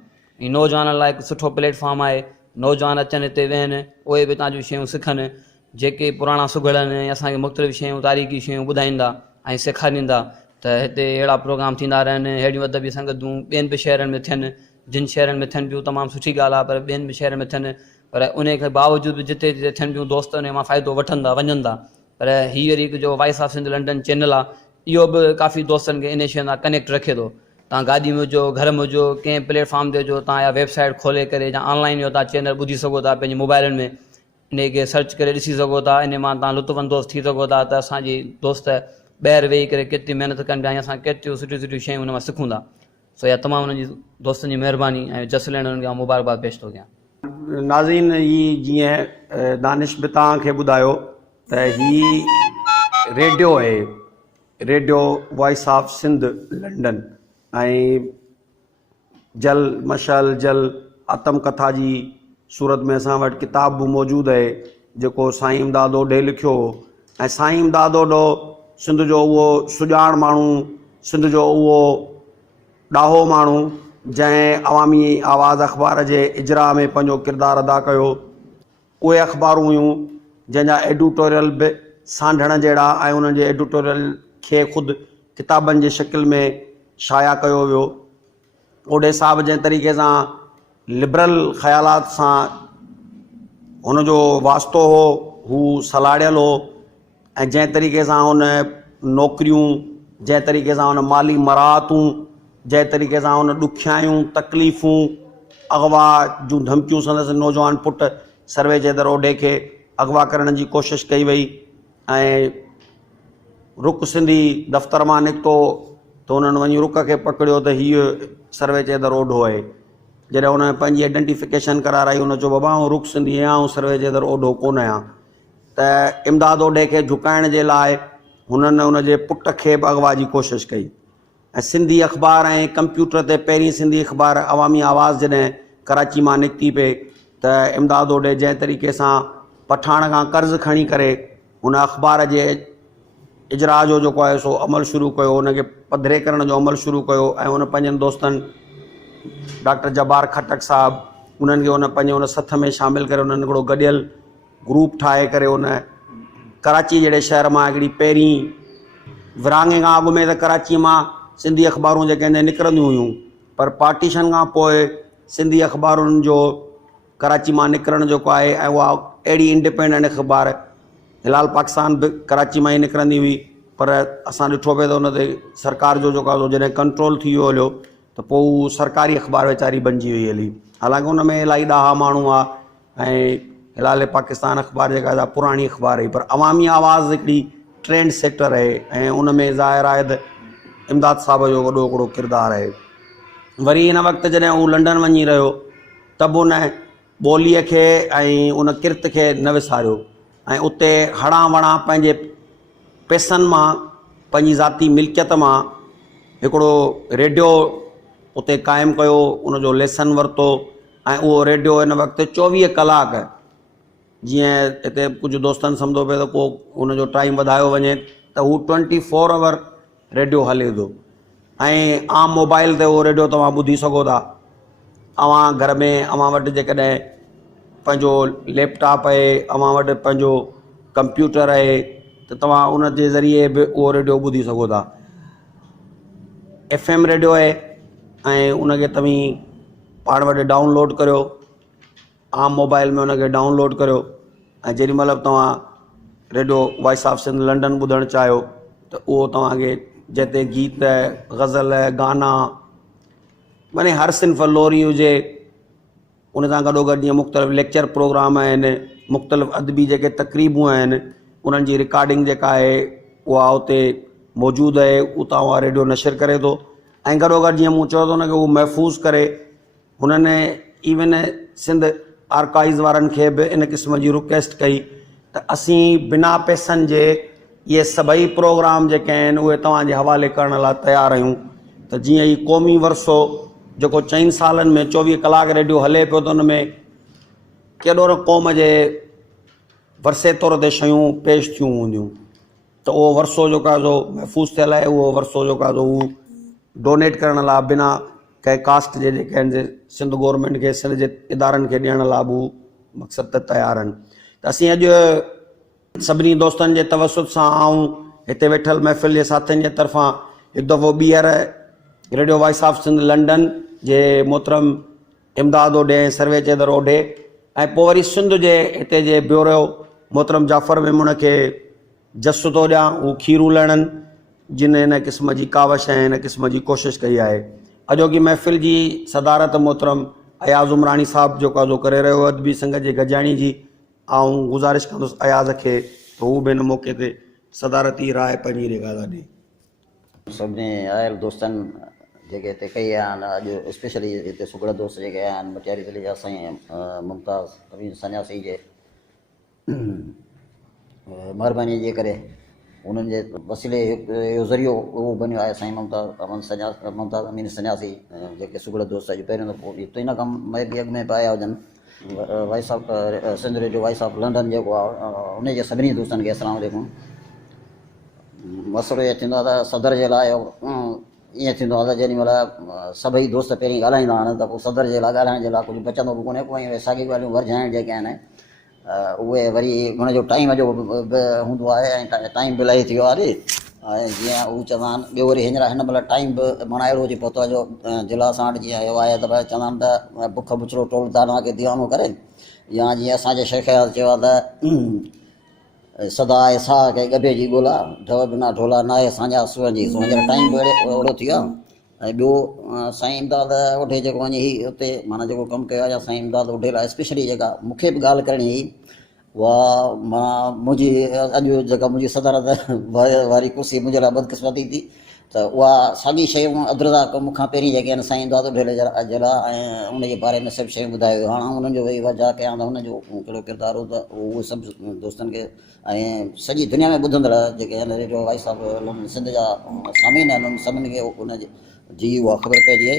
ऐं नौजवाननि लाइ हिकु सुठो प्लेटफॉर्म आहे, नौजवान अचनि हिते वेहनि, उहे बि तव्हां जूं शयूं सिखनि, जेके पुराणा सुगड़ आहिनि असांखे मुख़्तलिफ़ शयूं तारीख़ी शयूं ॿुधाईंदा ऐं सेखारींदा, त हिते अहिड़ा प्रोग्राम थींदा रहनि, अहिड़ियूं अदबी संगतूं ॿियनि बि शहरनि में थियनि, जिन शहरनि में थियनि पियूं तमामु सुठी ॻाल्हि आहे, पर ॿियनि बि शहरनि में थियनि, पर उन खे बावजूदि बि जिते जिते थियनि पियूं दोस्त उन मां फ़ाइदो वठनि था वञनि था। पर हीअ वरी हिकु जो voice of Sindh London channel आहे, इहो बि काफ़ी दोस्तनि खे इन शइ सां कनेक्ट रखे थो। तव्हां गाॾी में हुजो, घर में हुजो, कंहिं प्लेटफॉर्म ते हुजो, तव्हां इहा वेबसाइट खोले करे या ऑनलाइन इहो तव्हां चैनल ॿुधी सघो था पंहिंजे मोबाइलनि में, इन खे सर्च करे ॾिसी सघो था, इन मां तव्हां लुत्फ़अंदोज़ थी सघो था त असांजी दोस्त ॿाहिरि वेही करे केतिरी महिनत कनि पिया, असां केतिरियूं सुठियूं सुठियूं शयूं हुन मां सिखूं था। सो इहा तमामु हुननि जी दोस्तनि जी महिरबानी ऐं जस लहण हुननि खे मुबारकबाद पेश थो कयां। नाज़रीन, ही जीअं दानिश बि तव्हांखे ॿुधायो त ही रेडियो आहे, radio voice of Sindh London, ऐं जल मशल जल आतम कथा जी सूरत में असां वटि किताब बि मौजूदु आहे जेको साईं इमदाद ओडे लिखियो, ऐं साईं इमदाद ओडो सिंध जो उहो सुञाण माण्हू, सिंध जो उहो ॾाहो माण्हू जंहिं अवामी आवाज़ अख़बार जे इजरा में पंहिंजो किरदारु अदा कयो। उहे अख़बारूं हुयूं जंहिंजा एडिटोरियल बि सांढण जहिड़ा, ऐं उन्हनि जे एडिटोरियल खे ख़ुदि किताबनि जी शिकिल में शाया कयो वियो। ओडे साहब जंहिं तरीक़े सां लिबरल ख़्यालात सां हुनजो वास्तो हो, हू सलाड़ियल हो, ऐं जंहिं तरीक़े सां हुन नौकरियूं, जंहिं तरीक़े सां हुन माली मराहतूं, जंहिं तरीक़े सां हुन ॾुखियायूं तकलीफ़ूं अगवा जूं धमकियूं संदसि नौजवान पुट सर्वे जे दर ओडे खे अगवा करण जी कोशिशि कई वई, ऐं रुक सिंधी दफ़्तर मां निकितो त हुननि वञी रुक खे पकड़ियो त हीअ सर्वे जे दर ओडो आहे। जॾहिं हुन पंहिंजी आइडेंटिफिकेशन कराराई, हुन चयो बाबा आउं रुक सिंधी आहियां, ऐं सर्वे जे दर ओडो कोन आहियां। त इमदाद ओडे खे झुकाइण जे लाइ हुननि हुनजे पुट खे बि अगवा जी कोशिशि कई, ऐं सिंधी अख़बार ऐं कंप्यूटर ते पहिरीं सिंधी अख़बार अवामी आवाज़ जॾहिं कराची मां निकिती पई, त इमदाद ओडे जंहिं तरीक़े सां पठाण खां कर्ज़ु खणी करे हुन अख़बार जे इजरा जो जेको आहे सो अमल शुरू कयो, हुनखे पधिरे करण जो अमल शुरू कयो, ऐं हुन पंहिंजनि दोस्तनि डॉक्टर जब्बार खटक साहब उन्हनि खे हुन पंहिंजे हुन सथ में शामिलु करे हुननि हिकिड़ो गॾियल ग्रुप ठाहे करे हुन कराची जहिड़े शहर मां हिकिड़ी पहिरीं विरांङे खां अॻु में त कराची मां सिंधी अख़बारूं जेके आहिनि निकिरंदियूं हुयूं, पर पार्टीशन खां पोइ सिंधी अख़बारुनि जो कराची मां निकिरणु जेको आहे, ऐं उहा अहिड़ी इंडिपेंडेंट अख़बार हिलाल पाकिस्तान बि कराची मां ई निकिरंदी हुई, पर असां ॾिठो पिए त उन ते सरकार जो जेको आहे जॾहिं कंट्रोल थी वियो हलियो त पोइ उहा सरकारी अख़बार वीचारी बणिजी वई हली। हालांकि उन में इलाही ॾाहा माण्हू आहे ऐं हिलाल पाकिस्तान अख़बार जेका आहे पुराणी अख़बार हुई, पर अवामी आवाज़ हिकिड़ी ट्रेंड सेक्टर आहे ऐं उन में ज़ाहिर आहे त इमदाद साहब जो वॾो हिकिड़ो किरदारु आहे। वरी हिन वक़्तु जॾहिं हू लंडन वञी रहियो त बि उन ॿोलीअ खे ऐं उन किर्त खे न विसारियो ऐं उते हणा वणा पंहिंजे पैसनि मां, पंहिंजी ज़ाती मिल्कियत मां हिकिड़ो रेडियो उते क़ाइमु कयो, उनजो लेसन वरितो ऐं उहो रेडियो हिन वक़्तु 24 कलाक, जीअं हिते कुझु दोस्तनि सम्झो पिए त को उनजो टाइम वधायो वञे त हू 24 आवर रेडियो हले थो ऐं आम मोबाइल ते उहो रेडियो तव्हां ॿुधी सघो था। अव्हां घर में अव्हां वटि जेकॾहिं पंहिंजो लैपटॉप आहे, अव्हां वटि पंहिंजो कंप्यूटर आहे त तव्हां उन जे ज़रिए बि उहो रेडियो ॿुधी सघो था। FM रेडियो आहे ऐं उनखे तव्हीं पाण वटि डाउनलोड करियो, आम मोबाइल में उनखे डाउनलोड करियो ऐं जेॾी महिल बि तव्हां radio voice of Sindh London ॿुधणु चाहियो त उहो तव्हांखे जिते गीत, गज़ल, गाना, माने हर सिंफ़ लोरी हुजे, उन सां गॾोगॾु जीअं मुख़्तलिफ़ लेक्चर प्रोग्राम आहिनि, मुख़्तलिफ़ अदबी जेके तक़रीबूं आहिनि, उन्हनि जी रिकॉर्डिंग जेका आहे उहा उते मौजूदु आहे, उतां उहा रेडियो नशर करे थो ऐं गॾोगॾु जीअं मूं चयो थो न कि उहो महफ़ूज़ करे। हुननि इवन सिंध आर्काइव्स वारनि खे बि इन क़िस्म जी रिक्वेस्ट कई त असीं बिना पैसनि जे इहे सभई प्रोग्राम जेके आहिनि उहे तव्हांजे हवाले करण लाइ तयारु आहियूं। त जीअं ई क़ौमी वरसो जेको 4 सालनि में 24 कलाक रेडियो हले पियो, त उन में केॾो न क़ौम जे वरसे तौर ते शयूं पेश थियूं हूंदियूं, त उहो वरसो जेको आहे सो महफ़ूज़ थियल आहे। उहो वरसो जेको आहे सो उहो डोनेट करण लाइ बिना कंहिं कास्ट जे जेके आहिनि सिंध गवर्नमेंट खे, सिंध जे इदारनि खे ॾियण लाइ बि मक़सद त तयारु आहिनि। त असीं अॼु सभिनी दोस्तनि जे तवसुत सां ऐं हिते वेठल महफ़िल जे साथियुनि जे तरफ़ां हिकु दफ़ो ॿीहर radio voice of Sindh London जे मोहतरम इमदाद ओॾे ऐं सर्वे चेदर ओॾे ऐं पोइ वरी सिंध जे हिते जे ब्यूरो मोहतरम जाफ़र मेमून खे जसु थो ॾियां, हू खीरूं लहणनि, जिन हिन क़िस्म जी कावश ऐं हिन क़िस्म जी कोशिशि कई आहे। अॼोकी महफ़िल जी सदारत मोहतरम अयाज़ उमरानी साहिबु जेको आहे करे रहियो, अदबी संघ जे गजाणी जी। ऐं गुज़ारिश कंदुसि अयाज़ खे त हू बि हिन मौक़े ते सदारती राय पंहिंजी ॾेखारा ॾे। सभिनी आयल दोस्तनि जेके हिते कई आहिनि, अॼु स्पेशली हिते सुगड़ दोस्त जेके आहिनि, मटियारी ज़िले जा साईं मुमताज़ अमीन सन्यासी जे महिरबानी जे करे उन्हनि जे वसीले इहो ज़रियो उहो बनियो आहे। साईं मुमताज़ अमीन सन्यासी जेके सुगड़ दोस्त अॼु पहिरियों दफ़ो हिते न कमु मेबी अॻु में पाया हुजनि, voice of Sindh radio voice of London जेको आहे उनजे सभिनी दोस्तनि खे अस्सलाम वालेकुम। मसइलो इहो थींदो आहे त सदर जे लाइ ईअं थींदो आहे त जेॾी महिल सभई दोस्त पहिरीं ॻाल्हाईंदा आहिनि त पोइ सदर जे लाइ ॻाल्हाइण जे लाइ कुझु बचंदो बि कोन्हे। पोइ साॻी ॻाल्हियूं वरझाइण जेके आहिनि उहे वरी हुनजो टाइम जो बि हूंदो आहे ऐं टाइम बि इलाही थी वियो आहे। ऐं जीअं हू चवंदा आहिनि, ॿियो वरी हींअर हिन महिल टाइम बि माना अहिड़ो हुजे पहुतो जो जिला असां वटि जीअं इहो आहे त भई चवंदा आहिनि त बुख बुछड़ो टोल ताना खे दीवानो करे, या जीअं असांजे शेख चयो आहे त सदा ऐसा के गभे जी ॻोल्हा ढव बिना ढोला न आहे असांजा सुअर जी। सो हींअर टाइम बि अहिड़ो थी वियो आहे। ऐं ॿियो साईं इमदाद ओढे जेको वञी ही हुते माना जेको कमु कयो आहे, या साईं इमदाद ओढे लाइ स्पेशली जेका मूंखे बि ॻाल्हि करणी हुई, उहा माना मुंहिंजी अॼु जेका मुंहिंजी सदारत वारी कुर्सी मुंहिंजे लाइ बदकिस्मती थी, त उहा साॻी शयूं अब्दुरज़ाक मूंखां पहिरीं जेके आहिनि साईं इमदाद ओढे जे लाइ ऐं उनजे बारे में सभु शयूं ॿुधायो। हाणे उन्हनि जो वरी वजह कयां त हुनजो कहिड़ो किरदारु हो, त उहे सभु दोस्तनि खे ऐं सॼी दुनिया में ॿुधंदड़ जेके आहिनि रेडियो वॉइस ऑफ सिंध जा सामीन आहिनि, उन्हनि सभिनी खे उन जी उहा ख़बर पइजी वई।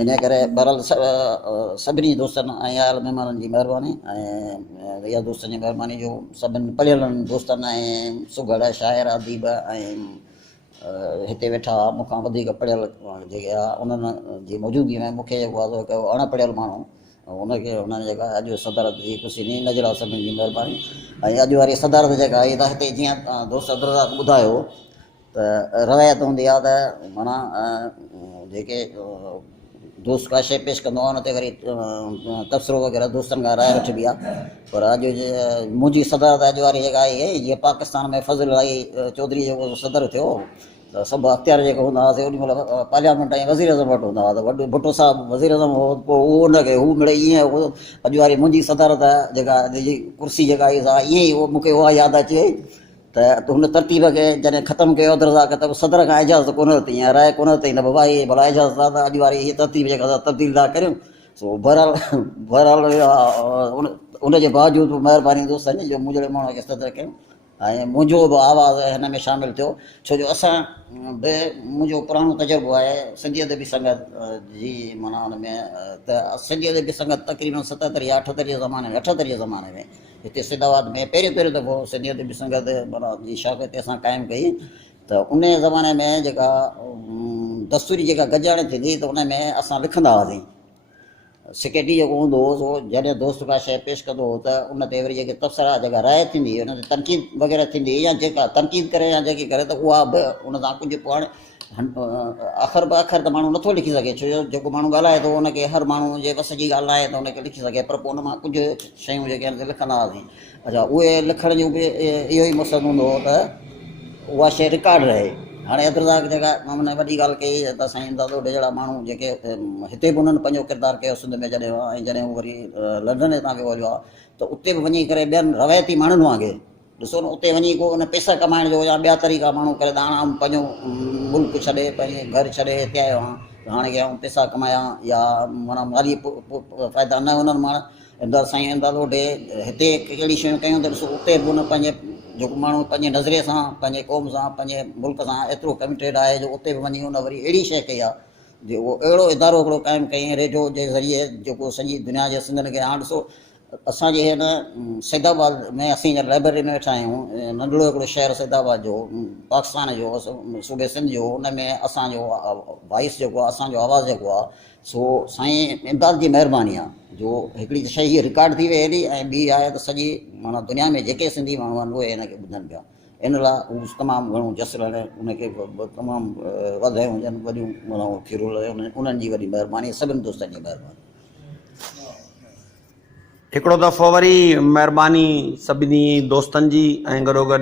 इन करे बहरहाल सभिनी दोस्तनि ऐं आयल महिमाननि जी महिरबानी ऐं इहा दोस्तनि जी महिरबानी जो सभिनी पढ़ियल दोस्तनि ऐं सुगड़ शाइर अदीब ऐं हिते वेठा मूंखां वधीक पढ़ियल जेके आहे उन्हनि जी मौजूदगी में मूंखे जेको आहे हिकु अणपढ़ियल माण्हू उनखे हुननि जेका अॼु सदारत जी कुर्सी ॾिनी, नज़र आहे सभिनी जी महिरबानी। ऐं अॼु वारी सदारत जेका आहे त हिते जीअं दोस्त अब्दुरज़ाक ॿुधायो त त रवायत हूंदी आहे त माना जेके दोस्त का शइ पेश कंदो आहे हुन ते वरी तबसरो वग़ैरह दोस्तनि खां राय वठबी आहे। पर अॼु मुंहिंजी सदारत अॼु वारी जेका आई आहे, जीअं पाकिस्तान में फज़ल अली चौधरी जेको सदर थियो त सभु अख़्तियार जेके हूंदा हुआसीं ओॾी महिल पार्लियामेंट ऐं वज़ीर अज़म वटि हूंदा हुआ, त वॾो भुट्टो साहिबु वज़ीर अज़म हो, पोइ उहो हुनखे हू मिड़े ईअं अॼु वारी मुंहिंजी सदारत जेका कुर्सी जेका आई ईअं ई उहो मूंखे उहा यादि अची वई त हुन तरतीब खे जॾहिं ख़तमु कयो अब्दुरज़ाक त सदर खां इजाज़त कोन वरिती या राय कोन वरिती न बाबा इहे भला इजाज़त आहे त अॼु वारी हीअ तरतीब जेका तब्दील था करियूं। सो बहरहाल उनजे बावजूदि महिरबानी दोस्तनि जो मुंहिंजे माण्हू खे सदर कयूं ऐं मुंहिंजो बि आवाज़ु हिन में शामिलु थियो, छो जो असां बि मुंहिंजो पुराणो तजुर्बो आहे सिंधी अदबी संगत जी माना हुन में त सिंधी अदबी संगत तक़रीबन 77 या 78 ज़माने में हिते सिदाबाद में पहिरियों दफ़ो सिंधी अदबी संगत माना जी शागिर्द असां क़ाइमु कई। त उन ज़माने में जेका दस्तूरी जेका गजाणी थींदी त उन में असां लिखंदा हुआसीं। सेक्रेटरी जेको हूंदो हो सो जॾहिं दोस्त का शइ पेश कंदो हो त उन ते वरी जेके तबसरा जेका राय थींदी हुई उन ते तनक़ीद वग़ैरह थींदी या जेका तनक़ीद करे या जेकी करे त उहा बि उन सां कुझु पाण अख़र ब अख़र त माण्हू नथो लिखी सघे, छो जो जेको माण्हू ॻाल्हाए थो उनखे हर माण्हू जे बस जी ॻाल्हि न आहे त उनखे लिखी सघे, पर पोइ उन मां कुझु शयूं जेके आहिनि लिखंदा हुआसीं। अच्छा, उहे लिखण जो बि इहो ई मक़सदु हूंदो हो त उहा शइ रिकॉर्ड रहे। हाणे अब्दुरज़ाक जेका माना वॾी ॻाल्हि कई त साईं दादो जहिड़ा माण्हू जेके हिते बि उन्हनि पंहिंजो किरदारु कयो सिंध में जॾहिं ऐं जॾहिं हू वरी लंडन हितां वियो हलियो आहे त उते बि वञी करे ॿियनि रवायती माण्हुनि वांगुरु ॾिसो न, उते वञी को उन पैसा कमाइण जो या ॿिया तरीक़ा माण्हू करे त हाणे पंहिंजो मुल्क छॾे पंहिंजे घर छॾे हिते आयो आहियां हाणे की पैसा कमाया या माना माली फ़ाइदा न उन्हनि माण्हू इमदाद साईं इमदाद वटि हिते कहिड़ी शयूं कयूं त ॾिसो उते बि उन पंहिंजे जेको माण्हू पंहिंजे नज़रिए सां पंहिंजे क़ौम सां पंहिंजे मुल्क सां एतिरो कमिटेड आहे जो उते बि वञी उन वरी अहिड़ी शइ कई आहे जो उहो अहिड़ो इदारो हिकिड़ो क़ाइमु कयईं रेडियो जे ज़रिए जेको सॼी दुनिया जे सिंधियुनि खे। हाणे ॾिसो असांजे हिन सैदाबाद में असीं लाइब्रेरी में वेठा आहियूं, नंढिड़ो हिकिड़ो शहर सैदाबाद जो पाकिस्तान जो सूबे सिंध जो, उन में असांजो वॉइस जेको आहे असांजो आवाज़ु जेको आहे सो साईं इमदाद जी महिरबानी आहे जो हिकिड़ी शइ हीअ रिकॉर्ड थी वई हेॾी ऐं ॿी आहे त सॼी माना दुनिया में जेके सिंधी माण्हू आहिनि उहे हिनखे ॿुधनि पिया। इन लाइ हू तमामु घणो जसर उनखे तमामु वधायूं हुजनि वॾियूं माना खीरूं उन्हनि जी वॾी महिरबानी, सभिनी दोस्तनि जी महिरबानी। हिकिड़ो दफ़ो वरी महिरबानी सभिनी दोस्तनि जी ऐं गॾोगॾु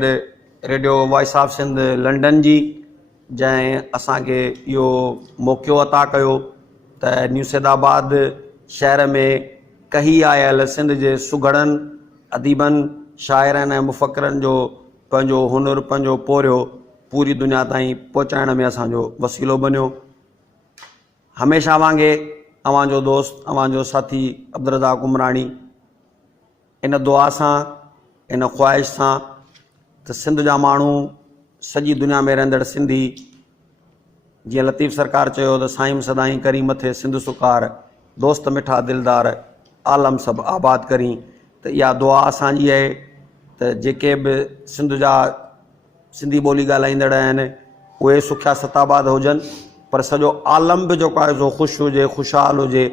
radio voice of Sindh London जी जंहिं असांखे इहो मौक़ो अता कयो त न्यू सैदाबाद शहर में कही आयल सिंध जे सुघड़नि अदीबनि शाइरनि ऐं मुफ़क्किरनि जो पंहिंजो हुनुर पंहिंजो पोरियो पूरी दुनिया ताईं पहुचाइण में असांजो वसीलो बनियो। हमेशह वांगुरु अव्हांजो दोस्त अव्हांजो साथी अब्दुरज़ाक उमराणी इन दुआ सां इन ख़्वाहिश सां त सिंध जा माण्हू सॼी दुनिया में रहंदड़ सिंधी जीअं लतीफ़ सरकार चयो त साईं सदाईं करी मथे सिंध सुकार दोस्त मिठा दिलदार आलम सभु आबाद करी। त इहा दुआ असांजी आहे त जेके बि सिंध जा सिंधी ॿोली ॻाल्हाईंदड़ आहिनि उहे सुखिया सताबाद हुजनि, पर सॼो आलम बि जेको आहे सो ख़ुशि हुजे, ख़ुशहाल हुजे,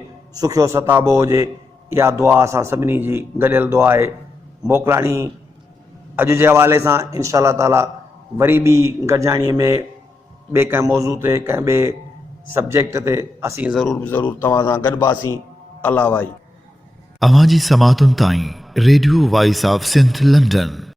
सुखियो सताबो हुजे। इहा दुआ असां सभिनी जी गॾियल दुआ आहे। मोकिलाणी अॼु जे हवाले सां इंशा अल्लाह ताला वरी ॿी गॾिजाणीअ में ॿिए कंहिं मौज़ू ते कंहिं ॿिए सब्जेक्ट ते असीं ज़रूरु तव्हां सां गॾिबासीं। अल्लाह वाई। अवां जी समातुनि ताईं रेडियो वॉइस ऑफ सिंध लंडन